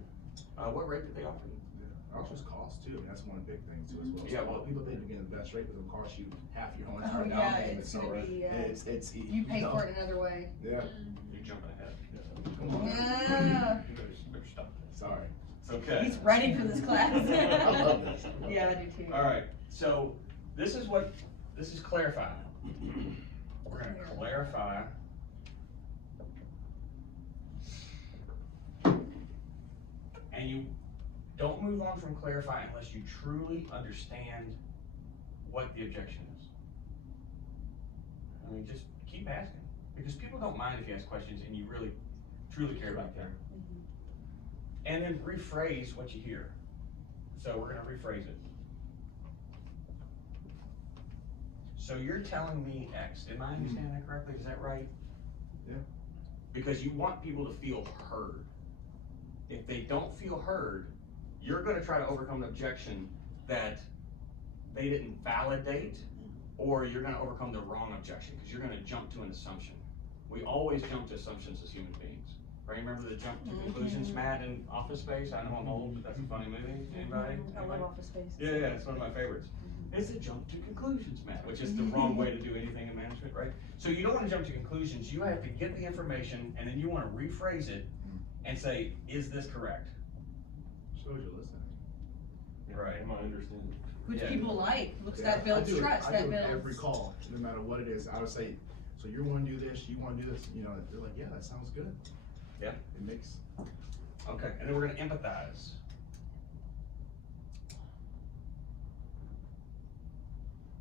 What rate did they offer you? Yeah. Also, just cost too. I mean, that's one big thing too as well. Yeah, So, well, people think you're getting the best rate, but it'll cost you half your whole Oh, entire yeah, down payment. it's So gonna be, it's You pay know, for it another way. Yeah. You're jumping ahead. Come on. Yeah. Better stop that. Sorry. It's okay. He's ready for this class. I love this. Yeah, I do too. All right, so this is clarify. We're gonna clarify. And you don't move on from clarify unless you truly understand what the objection is. I mean, just keep asking, because people don't mind if you ask questions and you really, truly care about them. And then rephrase what you hear. So we're gonna rephrase it. So you're telling me X, am I understanding that correctly? Is that right? Yeah. Because you want people to feel heard. If they don't feel heard, you're gonna try to overcome an objection that they didn't validate, or you're gonna overcome the wrong objection, because you're gonna jump to an assumption. We always jump to assumptions as human beings. Right, remember the jump to conclusions, Matt, in Office Space? I know I'm old, but that's a funny movie. Anybody? I love Office Space. Yeah, it's one of my favorites. It's a jump to conclusions, Matt, which is the wrong way to do anything in management, right? So you don't wanna jump to conclusions, you have to get the information, and then you wanna rephrase it and say, is this correct? Shows you're listening. Right. Am I understanding? Which Yeah. people like. Looks Yeah, that builds I do it- trust. I That do it builds. every call, no matter what it is. I would say, so you wanna do this, you wanna do this, you know, they're like, yeah, that sounds good. Yeah. It makes, Okay, and then we're gonna empathize.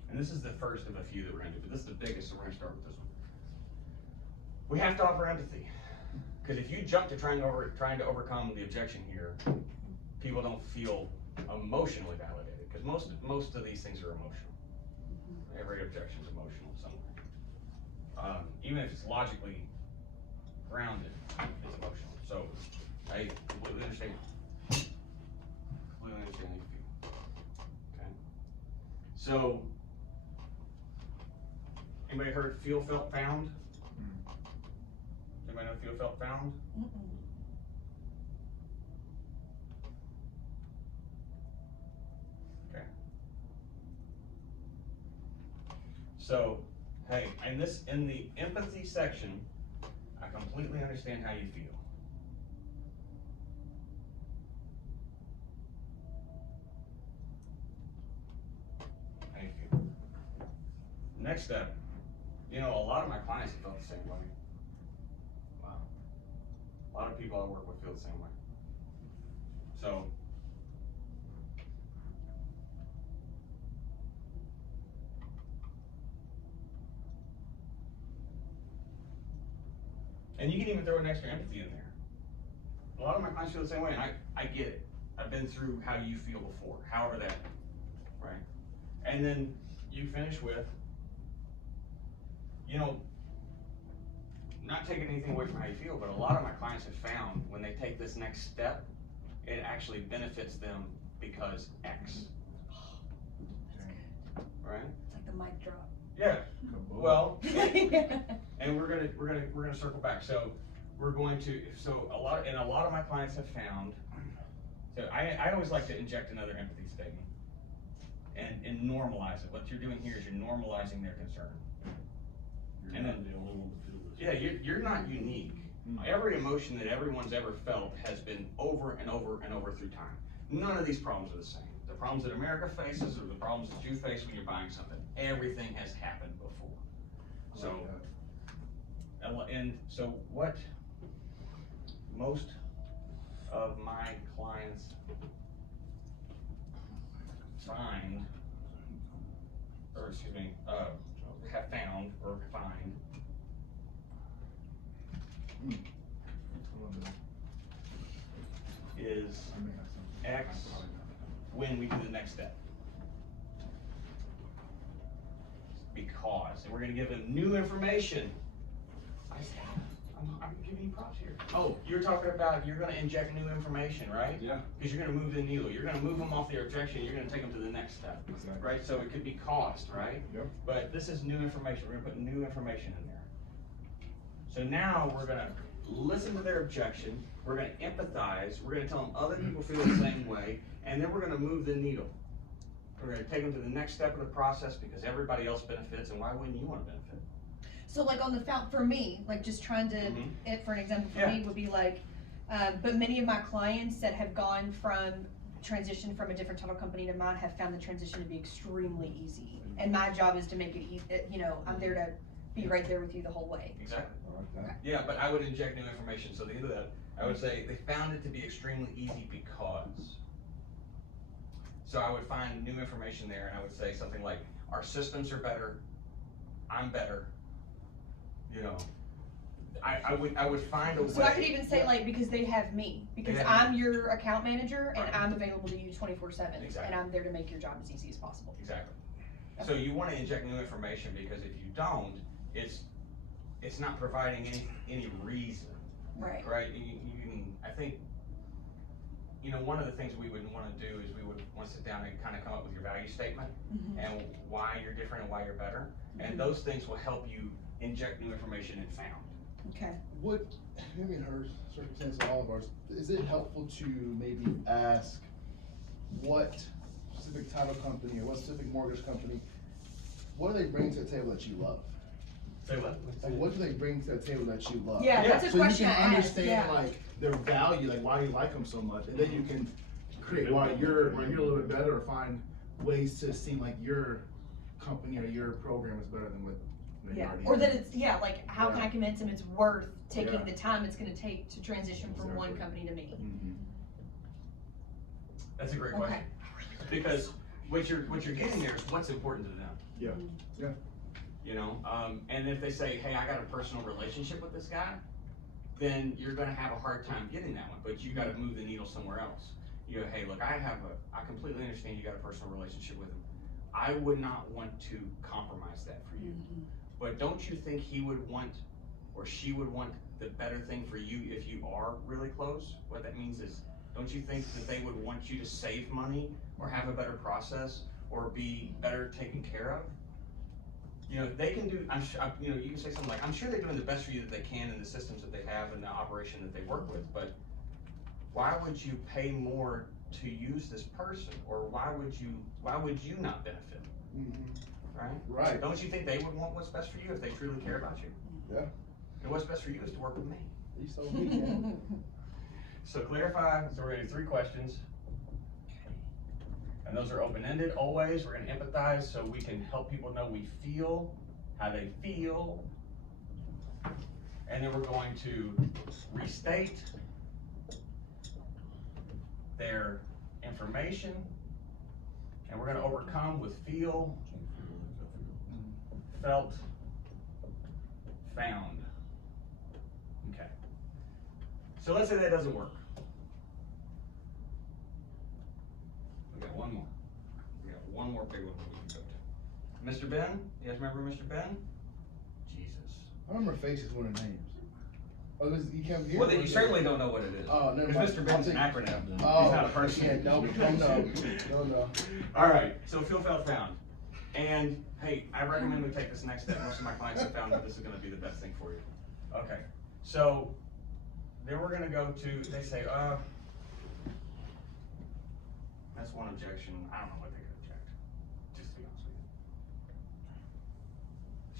And this is the first of a few that we're gonna do, but this is the biggest, so we're gonna start with this one. We have to offer empathy, because if you jump to trying to overcome the objection here, people don't feel emotionally validated, because most of these things are emotional. Every objection is emotional somewhere. Even if it's logically grounded, it's emotional. So I completely understand. Completely understand how you feel. Okay. So, anybody heard feel, felt, found? Anybody know feel, felt, found? Okay. So, hey, in the empathy section, I completely understand how you feel. How you feel. Next step, you know, a lot of my clients have felt the same way. Wow. A lot of people I work with feel the same way. So, and you can even throw an extra empathy in there. A lot of my clients feel the same way, and I get it. I've been through how you feel before, however that, right? And then you finish with, you know, not taking anything away from how you feel, but a lot of my clients have found when they take this next step, it actually benefits them because X, right? It's like the mic drop. Yeah, well, Yeah. and we're gonna circle back. So we're going to, a lot of my clients have found, so I always like to inject another empathy statement. and normalize it. What you're doing here is you're normalizing their concern. You're And not then- the only one that feels this. Yeah, you're not unique. Every emotion that everyone's ever felt has been over and over and over through time. None of these problems are the same. The problems that America faces are the problems that you face when you're buying something. Everything has happened before. So, and so what most of my clients find, or excuse me, have found or find is X when we do the next step. Because, and we're gonna give them new information. I'm giving you props here. Oh, you're talking about, you're gonna inject new information, right? Yeah. Because you're gonna move the needle, you're gonna move them off their objection, you're gonna take them to the next step, Exactly. right? So it could be cost, right? Yep. But this is new information, we're gonna put new information in there. So now we're gonna listen to their objection, we're gonna empathize, we're gonna tell them other people feel the same way, and then we're gonna move the needle. We're gonna take them to the next step of the process because everybody else benefits, and why wouldn't you wanna benefit? So like on the for me, like just trying to, for an example for me would be like, but many of my clients that have gone from transition from a different title company to mine have found the transition to be extremely easy. And my job is to make it easy, you know, I'm there to be right there with you the whole way. Exactly. I like that. Yeah, but I would inject new information, so at the end of that, I would say they found it to be extremely easy because. So I would find new information there, and I would say something like, our systems are better, I'm better, you know. I would find a way. So I could even say like, because they have me, because have I'm your account manager and Right. I'm available to you 24/7. Exactly. And I'm there to make your job as easy as possible. Exactly. So you wanna inject new information, because if you don't, it's not providing any reason. Right. Right, you can, I think, you know, one of the things we would wanna do is we would wanna sit down and kinda come up with your value statement and why you're different and why you're better. And those things will help you inject new information and found. Okay. What, maybe in her circumstance, all of ours, is it helpful to maybe ask what specific title company or what specific mortgage company, what do they bring to the table that you love? Say what? Like, what do they bring to the table that you love? Yeah, that's a question I So you can asked, understand yeah. like their value, like why you like them so much, and then you can create why you're a little bit better, or find ways to seem like your company or your program is better than what you Yeah, already or that have. it's, yeah, like how can Yeah. I convince them it's worth taking Yeah. the time it's gonna take to transition from one company to me? Mhm. That's a great Okay. question. Because what you're getting there is what's important to them. Yeah, yeah. You know, and if they say, hey, I got a personal relationship with this guy, then you're gonna have a hard time getting that one, but you gotta move the needle somewhere else. You go, hey, look, I completely understand you got a personal relationship with him. I would not want to compromise that for you. But don't you think he would want, or she would want the better thing for you if you are really close? What that means is, don't you think that they would want you to save money, or have a better process, or be better taken care of? You know, they can do, you know, you can say something like, I'm sure they're doing the best for you that they can in the systems that they have and the operation that they work with, but why would you pay more to use this person? Or why would you not benefit, right? Right. Don't you think they would want what's best for you if they truly care about you? Yeah. And what's best for you is to work with me. You so me, man. So clarify, so we're gonna do 3 questions. And those are open-ended always. We're gonna empathize so we can help people know we feel how they feel. And then we're going to restate their information. And we're gonna overcome with feel, felt, found. Okay. So let's say that doesn't work. We got one more. We got one more big one that we can go to. Mr. Ben, you guys remember Mr. Ben? Jesus. I remember faces more than names. Oh, this, you came here? Well, then you certainly don't know what it is. Oh, never Because mind. Mr. Ben's an acronym. Oh, He's not a person. Yeah, no. All right, so feel, felt, found. And hey, I recommend we take this next step. Most of my clients have found that this is gonna be the best thing for you. Okay, so then we're gonna go to, they say, that's one objection. I don't know what they could object.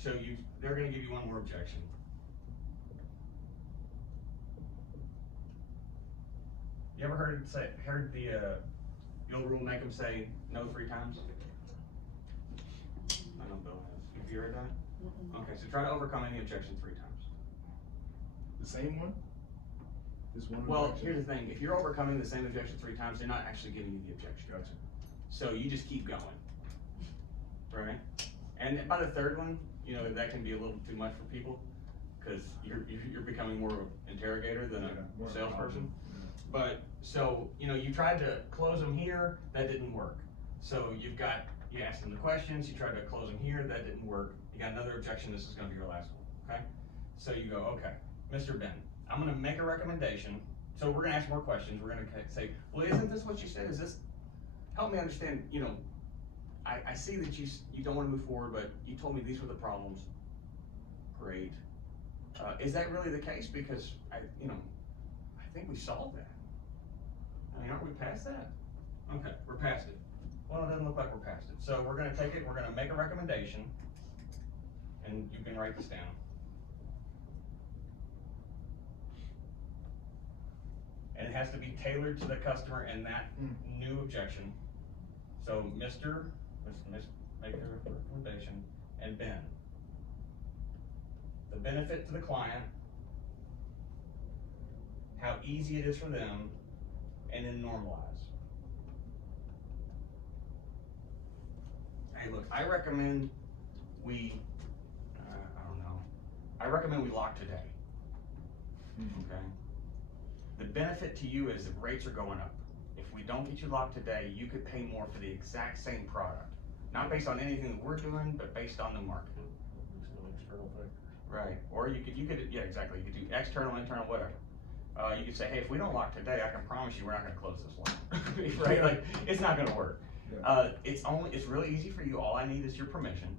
So they're gonna give you one more objection. You ever heard the old rule make them say no 3 times? I know Bill has. Have you heard that? Okay, so try to overcome any objection 3 times. The same one? This one Well, objection? here's the thing, if you're overcoming the same objection 3 times, they're not actually giving you the objection. Gotcha. So you just keep going, right? And by the 3rd one, you know, that can be a little too much for people, because you're becoming more of an interrogator than more a of a salesperson. problem. But, so, you know, you tried to close them here, that didn't work. So you asked them the questions, you tried to close them here, that didn't work. You got another objection, this is gonna be your last one, okay? So you go, okay, Mr. Ben, I'm gonna make a recommendation. So we're gonna ask more questions. We're gonna say, well, isn't this what you said? Is this, help me understand, you know, I see that you don't wanna move forward, but you told me these were the problems. Great. Is that really the case? Because I think we solved that. I mean, aren't we past that? Okay, we're past it. Well, it doesn't look like we're past it. So we're gonna take it, we're gonna make a recommendation, and you can write this down. And it has to be tailored to the customer and that new objection. So let's make a recommendation, and Ben. The benefit to the client, how easy it is for them, and then normalize. Hey, look, I recommend we, I recommend we lock today. Okay? The benefit to you is that rates are going up. If we don't get you locked today, you could pay more for the exact same product. Not based on anything that we're doing, but based on the market. There's no external factors. Right, or you could, yeah, exactly, you could do external, internal, whatever. You could say, hey, if we don't lock today, I can promise you we're not gonna close this one, right? Like, it's not gonna work. Yeah. It's really easy for you, all I need is your permission.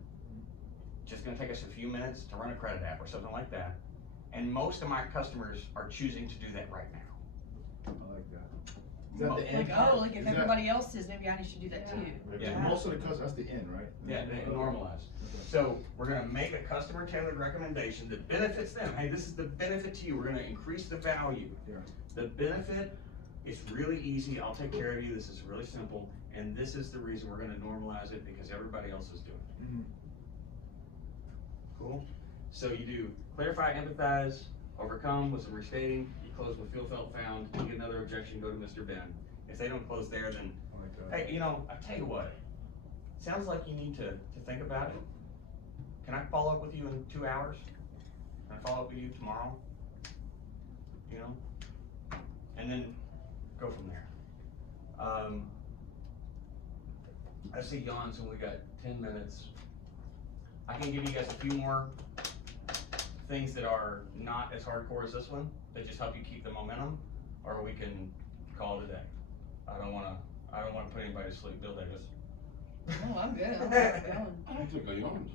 Just gonna take us a few minutes to run a credit app or something like that. And most of my customers are choosing to do that right now. I like that. Is that the end Like, part? oh, like if Is that- everybody else is, maybe I should do that too. Yeah. Most of the customers, that's the end, right? Yeah, they Okay. normalize. So we're gonna make a customer tailored recommendation that benefits them. Hey, this is the benefit to you. We're gonna increase the value. Yeah. The benefit is really easy. I'll take care of you. This is really simple. And this is the reason we're gonna normalize it, because everybody else is doing it. Mhm. Cool? So you do clarify, empathize, overcome with some restating, you close with feel, felt, found, you get another objection, go to Mr. Ben. If they don't close there, then, I like that. hey, you know, I tell you what, sounds like you need to think about it. Can I follow up with you in 2 hours? Can I follow up with you tomorrow? You know? And then go from there. I see yawns and we got 10 minutes. I can give you guys a few more things that are not as hardcore as this one, that just help you keep the momentum, or we can call it a day. I don't wanna put anybody to sleep. Bill Davis. Oh, I'm good, I'm going. I don't think I yawned.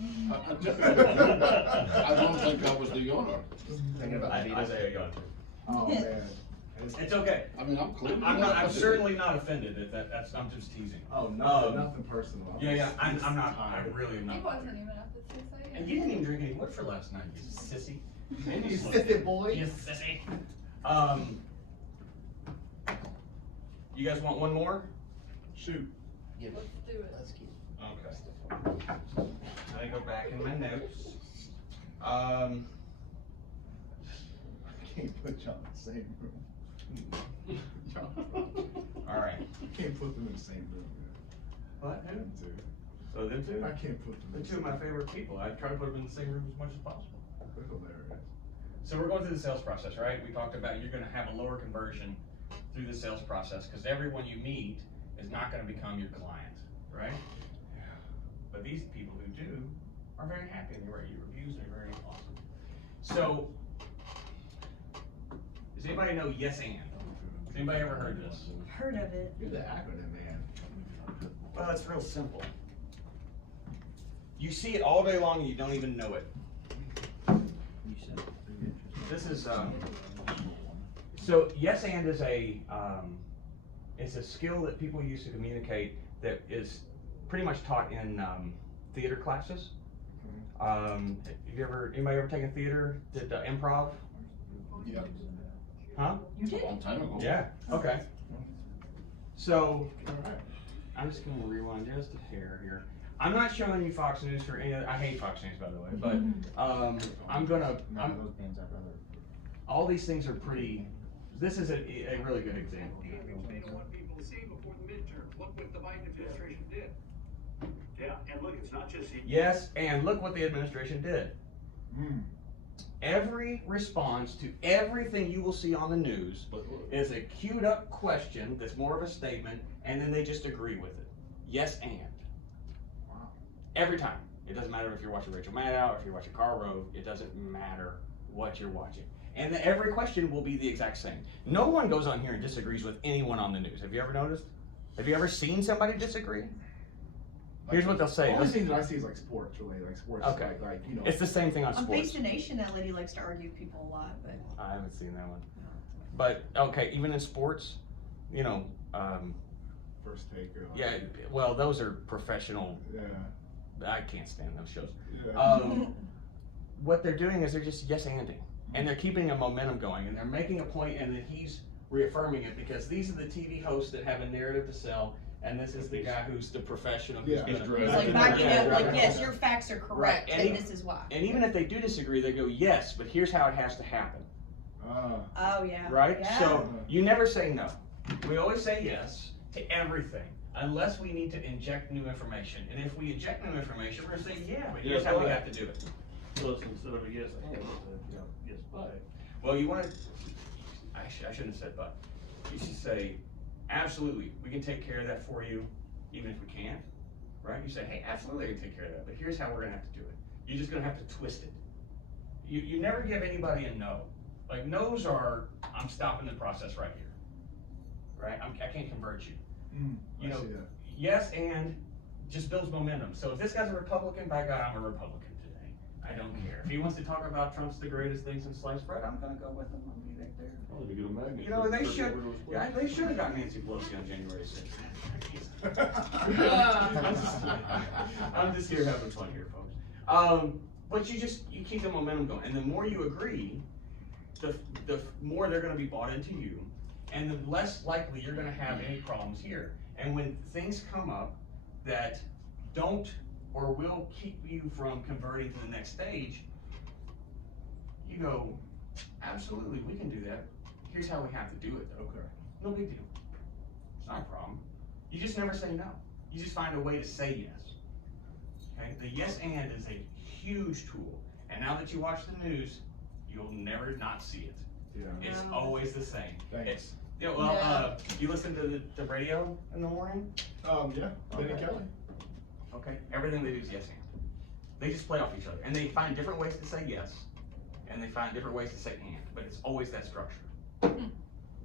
I don't think I was the yawner. Thinking about the Beatles. Isaiah yawned too. Oh, man. It's okay. I mean, I'm clear. I'm certainly not offended if that's, I'm just teasing. Oh, nothing personal. Yeah, I'm not, I tired. really am He not. wasn't even up at 6 a.m. And you didn't even drink any wood for last night, you sissy. You sissy boy. You sissy. You guys want one more? Shoot. Let's do it. Okay. Let me go back in my notes. I can't put y'all in the same room. All right. I can't put them in the same room. What? Man. Them two. So them two? I can't put them The in two of my favorite people. I try to put them in the same room as much as possible. They're hilarious. So we're going through the sales process, right? We talked about you're gonna have a lower conversion through the sales process, because everyone you meet is not gonna become your client, right? But these people who do are very happy, and they write you reviews, and they're very awesome. So, does anybody know yes and? Has anybody ever heard this? Heard of it. You're the acronym man. Well, it's real simple. You see it all day long and you don't even know it. This is, so yes and is it's a skill that people use to communicate that is pretty much taught in theater classes. Anybody ever taken theater? Did improv? Yeah. Huh? You A did? long time ago. Yeah. Okay. So I'm just gonna rewind just a hair here. I'm not showing you Fox News for any other, I hate Fox News, by the way, but all these things are pretty. This is a really good example. Yeah, and look, it's not just. Yes, and look what the administration did. Every response to everything you will see on the news is a queued up question that's more of a statement, and then they just agree with it. Yes, and. Wow. Every time. It doesn't matter if you're watching Rachel Maddow, or if you're watching Karl Rove, it doesn't matter what you're watching. And every question will be the exact same. No one goes on here and disagrees with anyone on the news. Have you ever noticed? Have you ever seen somebody disagree? Here's what they'll say. The only thing that I see is like sports related, like sports. Okay. Like you know. It's the same thing on On sports. Face the Nation, that lady likes to argue with people a lot, but. I haven't seen that one. But, okay, even in sports, you know, First take. yeah, well, those are professional. Yeah. I can't stand those shows. Yeah. What they're doing is they're just yes-anding. And they're keeping a momentum going, and they're making a point, and then he's reaffirming it, because these are the TV hosts that have a narrative to sell, and this is the guy who's the professional. Who's Yeah. gonna- He's It's like backing Yeah, up, right. like, yes, your facts are correct, Right. and this is why. And even if they do disagree, they go, yes, but here's how it has to happen. Oh, yeah. Right? Yeah. So you never say no. We always say yes to everything, unless we need to inject new information. And if we inject new information, we're gonna say, yeah, but here's how we have to do it. So it's instead of a yes and, it's a, yes, but. Well, you wanna, I shouldn't have said but. You should say, absolutely, we can take care of that for you, even if we can't, right? You say, hey, absolutely, I can take care of that, but here's how we're gonna have to do it. You're just gonna have to twist it. You never give anybody a no. Like, no's are, I'm stopping the process right here, right? I can't convert you. You I know, see that. yes, and just builds momentum. So if this guy's a Republican, by God, I'm a Republican today. I don't care. If he wants to talk about Trump's the greatest thing since sliced bread, I'm gonna go with him. I'll be right there. Oh, to get a magnet. You know, they should, yeah, they should have got Nancy Pelosi on January 6th. I'm just here having fun here, folks. But you keep the momentum going, and the more you agree, the more they're gonna be bought into you, and the less likely you're gonna have any problems here. And when things come up that don't or will keep you from converting to the next stage, you go, absolutely, we can do that. Here's how we have to do it though. Okay. No big deal. It's not a problem. You just never say no. You just find a way to say yes. Okay? The yes and is a huge tool. And now that you watch the news, you'll never not see it. Yeah. It's Wow. always the same. Thanks. It's, yeah, well, Yeah. you listen to the radio in the morning? Yeah. Benny Okay. Kelly. Okay, everything they do is yes and. They just play off each other, and they find different ways to say yes, and they find different ways to say and, but it's always that structure.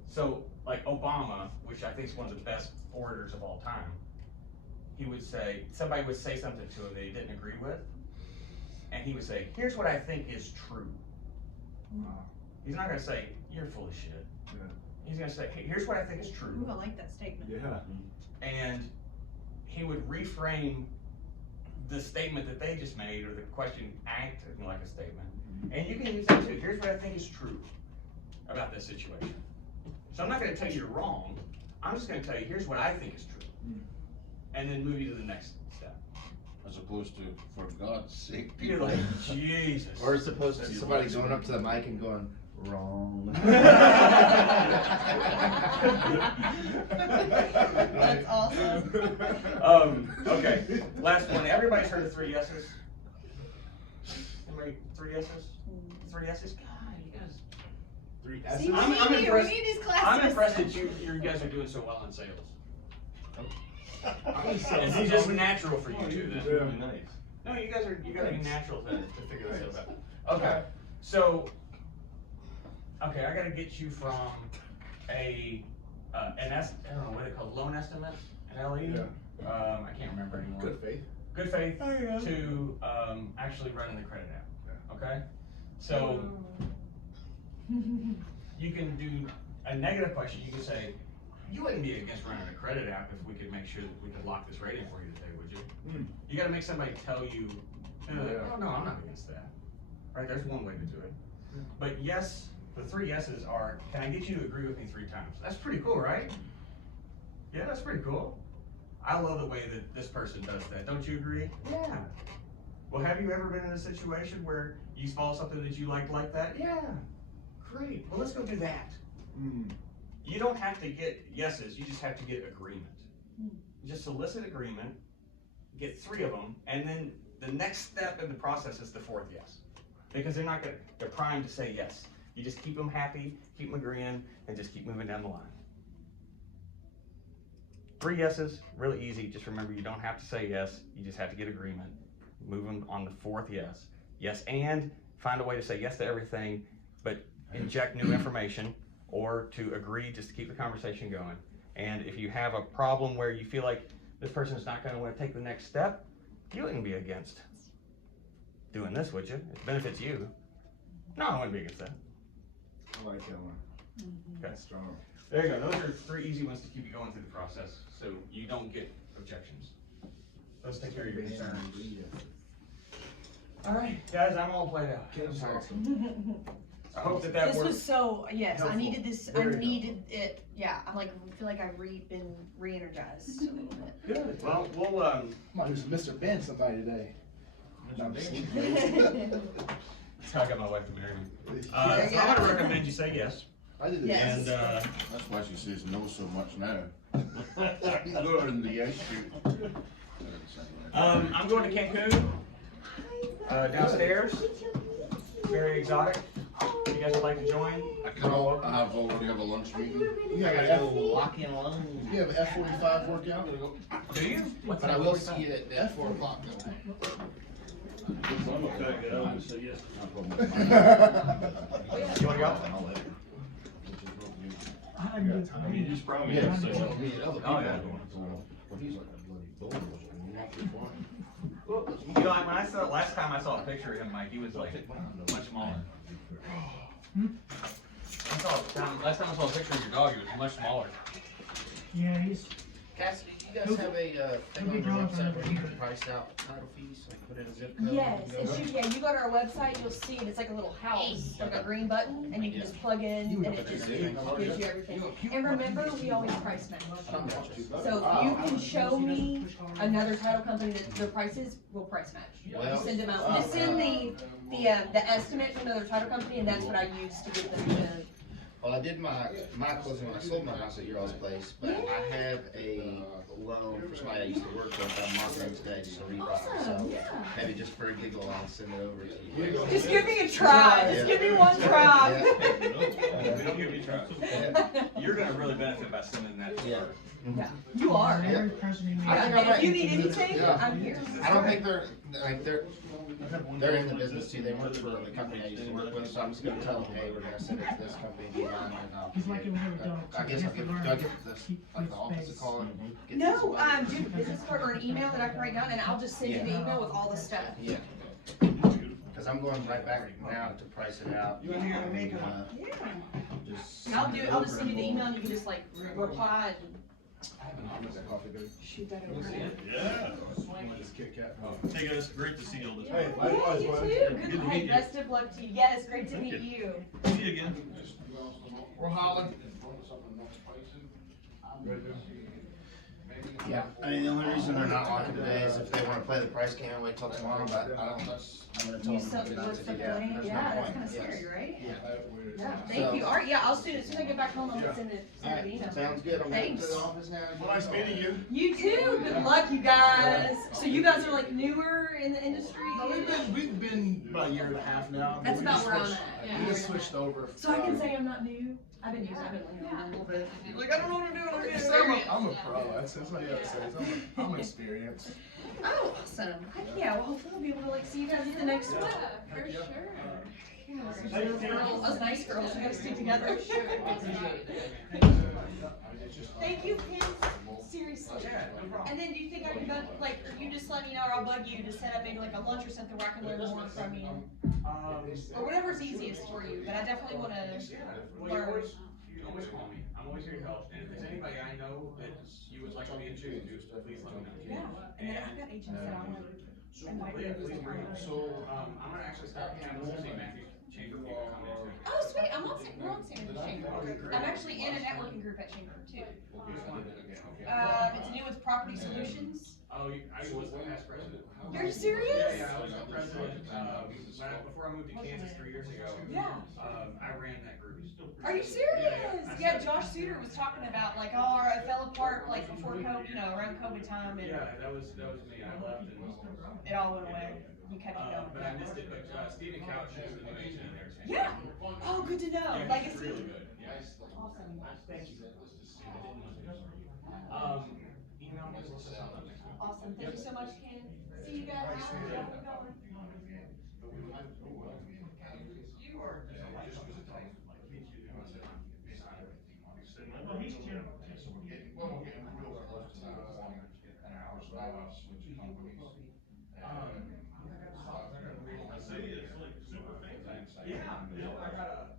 So, like Obama, which I think is one of the best orators of all time, he would say, somebody would say something to him that he didn't agree with, and he would say, here's what I think is true. He's not gonna say, you're full of shit. Yeah. He's gonna say, hey, here's what I think is true. Ooh, I like that statement. Yeah. And he would reframe the statement that they just made, or the question acting like a statement. And you can use that too. Here's what I think is true about this situation. So I'm not gonna tell you you're wrong. I'm just gonna tell you, here's what I think is true. And then move you to the next step. As opposed to, for God's sake, You're people. like, Jesus. Or as opposed to somebody going up to the mic and going, wrong. That's awesome. Okay, last one. Everybody's heard of 3 yeses? Anybody, 3 yeses? 3 yeses? God, you guys. 3 See, S's. we I'm need you. We impressed- need these classes. I'm impressed that you guys are doing so well in sales. It's just natural for you too then. Really nice. No, you guys are be natural to figure this out. Okay, so I gotta get you from I don't know what they call loan estimate, an LE. Yeah. I can't remember anymore. Good faith. Good faith Oh, yeah. to actually running the credit app. Okay, so you can do a negative question. You can say, You wouldn't be against running a credit app if we could make sure that we could lock this rating for you today, would you? You gotta make somebody tell you, oh no, I'm not against that. Right, there's one way to do it. But yes, the 3 yeses are, can I get you to agree with me 3 times? That's pretty cool, right? Yeah, that's pretty cool. I love the way that this person does that, don't you agree? Yeah. Well, have you ever been in a situation where you saw something that you liked like that? Yeah. Great, well, let's go do that. You don't have to get yeses, you just have to get agreement. Just solicit agreement, get 3 of them, and then the next step in the process is the 4th yes. Because they're primed to say yes. You just keep them happy, keep them agreeing, and just keep moving down the line. 3 yeses, really easy. Just remember, you don't have to say yes, you just have to get agreement. Move them on the 4th yes. Yes, and find a way to say yes to everything, but inject new information, or to agree just to keep the conversation going. And if you have a problem where you feel like this person's not going to want to take the next step, you wouldn't be against doing this, would you? It benefits you. No, I wouldn't be against that. I like that one. Okay. Strong. There you go. Those are 3 easy ones to keep you going through the process, so you don't get objections. Those take care of your concerns. All right, guys, I'm all played out. I hope that This worked. was so, yes, I Helpful. needed this, Very I needed it, yeah, I'm like, I feel like I've been re-energized a little bit. Good. Well, we'll Might do some Mr. Ben somebody today. No, I'm just kidding. that's how I got my wife to marry me. There you So I'm go. gonna recommend you say yes. I did it. Yes. And That's why she says no so much now. Go in the yes shoot. I'm going to Cancun, downstairs. Very exotic. You guys would like to join? I already have a lunch meeting. You have an Lock-in loan. You have an F-45 workout? Do you? What's But I that? will see you at 4 o'clock. I'm gonna cut it out and say yes. You wanna go? I mean, you just promised Yeah. to say no. Oh, yeah. Well, he's like a bloody bull. You know, when I saw, last time I saw a picture of him, Mike, he was like much smaller. Last time I saw a picture of your dog, he was much smaller. Yeah, he's. Cassidy, do you guys have a thing on your website where you can price out title fees, like put in a zip code? Yes, and go it's, there? yeah, you go to our website, you'll see it, it's like a little house, like a green button, and you can just plug in, and it just gives you everything. And remember, we always price match. So if you can show me another title company that their prices, we'll price match. Well, You send them out, just send the estimate from another title company, and that's what I use to get them to. Well, I did my closing when I sold my house at your all's place, but I have a loan for somebody I used to work with. I'm marketing today just to refi. Awesome, So yeah. maybe just for a giggle, I'll send it over to you. Just give me a try, just give me one try. Don't give me a try. You're gonna really benefit by sending that to Yeah. her. Yeah, you are. Every person he I meets. think And I if you might- need anything, Yeah. I'm here. I don't think they're in the business too. They work for the company I used to work with, so I'm just gonna tell them, hey, we're gonna send it to this company, do you mind? And I'll He's like a little dog. I guess You I'll have to give, learn do I to give this, keep like the his office a space. call and get this? No, somebody? do a business card or an email that I can write down, and I'll just send you the email with all the stuff. Yeah. Cause I'm going right back now to price it out. You wanna hear what I mean? Yeah. Just. And I'll just send you the email, and you can just like reply and shoot that over. Yeah. Just Kit Kat. Hey guys, great to see you all this Hey, morning. Yeah, you too. Good to Good, meet hey, you. best of luck to you. Yes, great to meet you. See you again. We're hollering. Yeah, I mean, the only reason they're not locking today is if they wanna play the price game, wait till tomorrow, but I don't, I'm gonna tell You them still not to work do for the that. lane? There's no Yeah, that's point. kinda Yes. scary, right? Yeah. Yeah, So- thank you. All right, yeah, I'll soon, as soon as I get back home, I'll send it, send an email. Sounds good, I'm heading to Thanks. the office now. Nice meeting you. You too. Good luck, you guys. So you guys are like newer in the industry? No, we've been about a year and a half now. That's We about just where I'm switched- at. We just switched over. So I can say I'm not new. I've been using it a little bit. Like I don't know what I'm doing. I'm getting experience. I'm a pro. That's what you have to say. I'm experienced. Oh, awesome. Heck yeah. Well, hopefully I'll be able to like see you guys at the next one. For sure. Us nice girls, we gotta stick together. Thank you, Kim. Seriously. And then do you think I can bug, like, or you just let me know, or I'll bug you to set up maybe like a lunch or something where I can learn more from you, or whatever's easiest for you. But I definitely want to learn. You can always call me. I'm always here to help, and if there's anybody I know that you would like to be introduced to, please let me know. Yeah, and then I've got agents that I want to invite. Yeah, please bring them. So, I'm gonna actually start having some St. Matthew's Chamber people come in too. Oh, sweet, we're on St. Chamber. Okay, great. I'm actually in a networking group at Chamber too. Which one? It's new, it's Property Solutions. Oh, I was the past president. Are you serious? Yeah, I was the president, before I moved to Kansas 3 years ago. Yeah. I ran that group. Are you serious? Yeah, Josh Suter was talking about like, oh, it fell apart like before COVID, around COVID time, and Yeah, that was me, I left and. it all went away. You kept it going. But I missed it, but Stephen Couch is the new agent in there. Yeah. Oh, good to know. Yeah, he's Legacy. really good, yeah. Awesome. Thank you. Email me, we'll set something up next week. Awesome. Thank you so much, Ken. See you guys. Nice to meet you. You are. Well, he's general. We're getting real close to an hour, so I'll switch companies. I see, it's like super fancy. Yeah, I got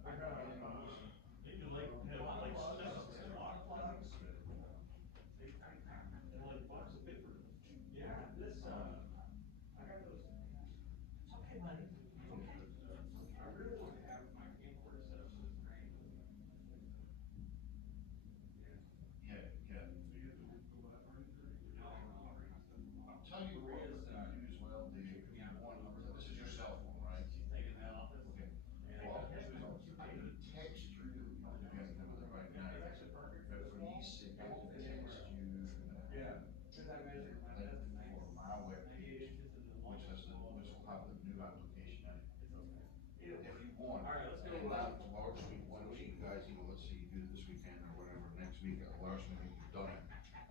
Maybe like, have like steps and lock locks. And like box of paper. yeah, this, I got those. Okay, buddy. I really want to have my camcorder set up so it's great. Yeah. I'll tell you what you do as well, this is your cell phone, right? She's taking that office. Okay. Well, I can text you, you don't have to do it right now, but for these sake, I can text you. Yeah. Cause I measured my Link desk nice. for my webpage, which will have the new application in it. If you want. All right, let's go. Last week, why don't you guys, let's say you do it this weekend or whatever, next week, at the last meeting, you've done it.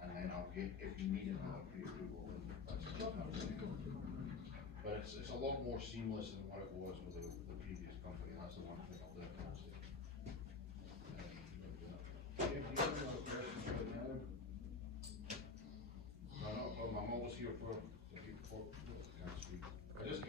And then I'll get, if you need another pre-approval, then that's enough. But it's a lot more seamless than what it was with the previous company, and that's the one thing I'll definitely say. No, I'm always here for, I just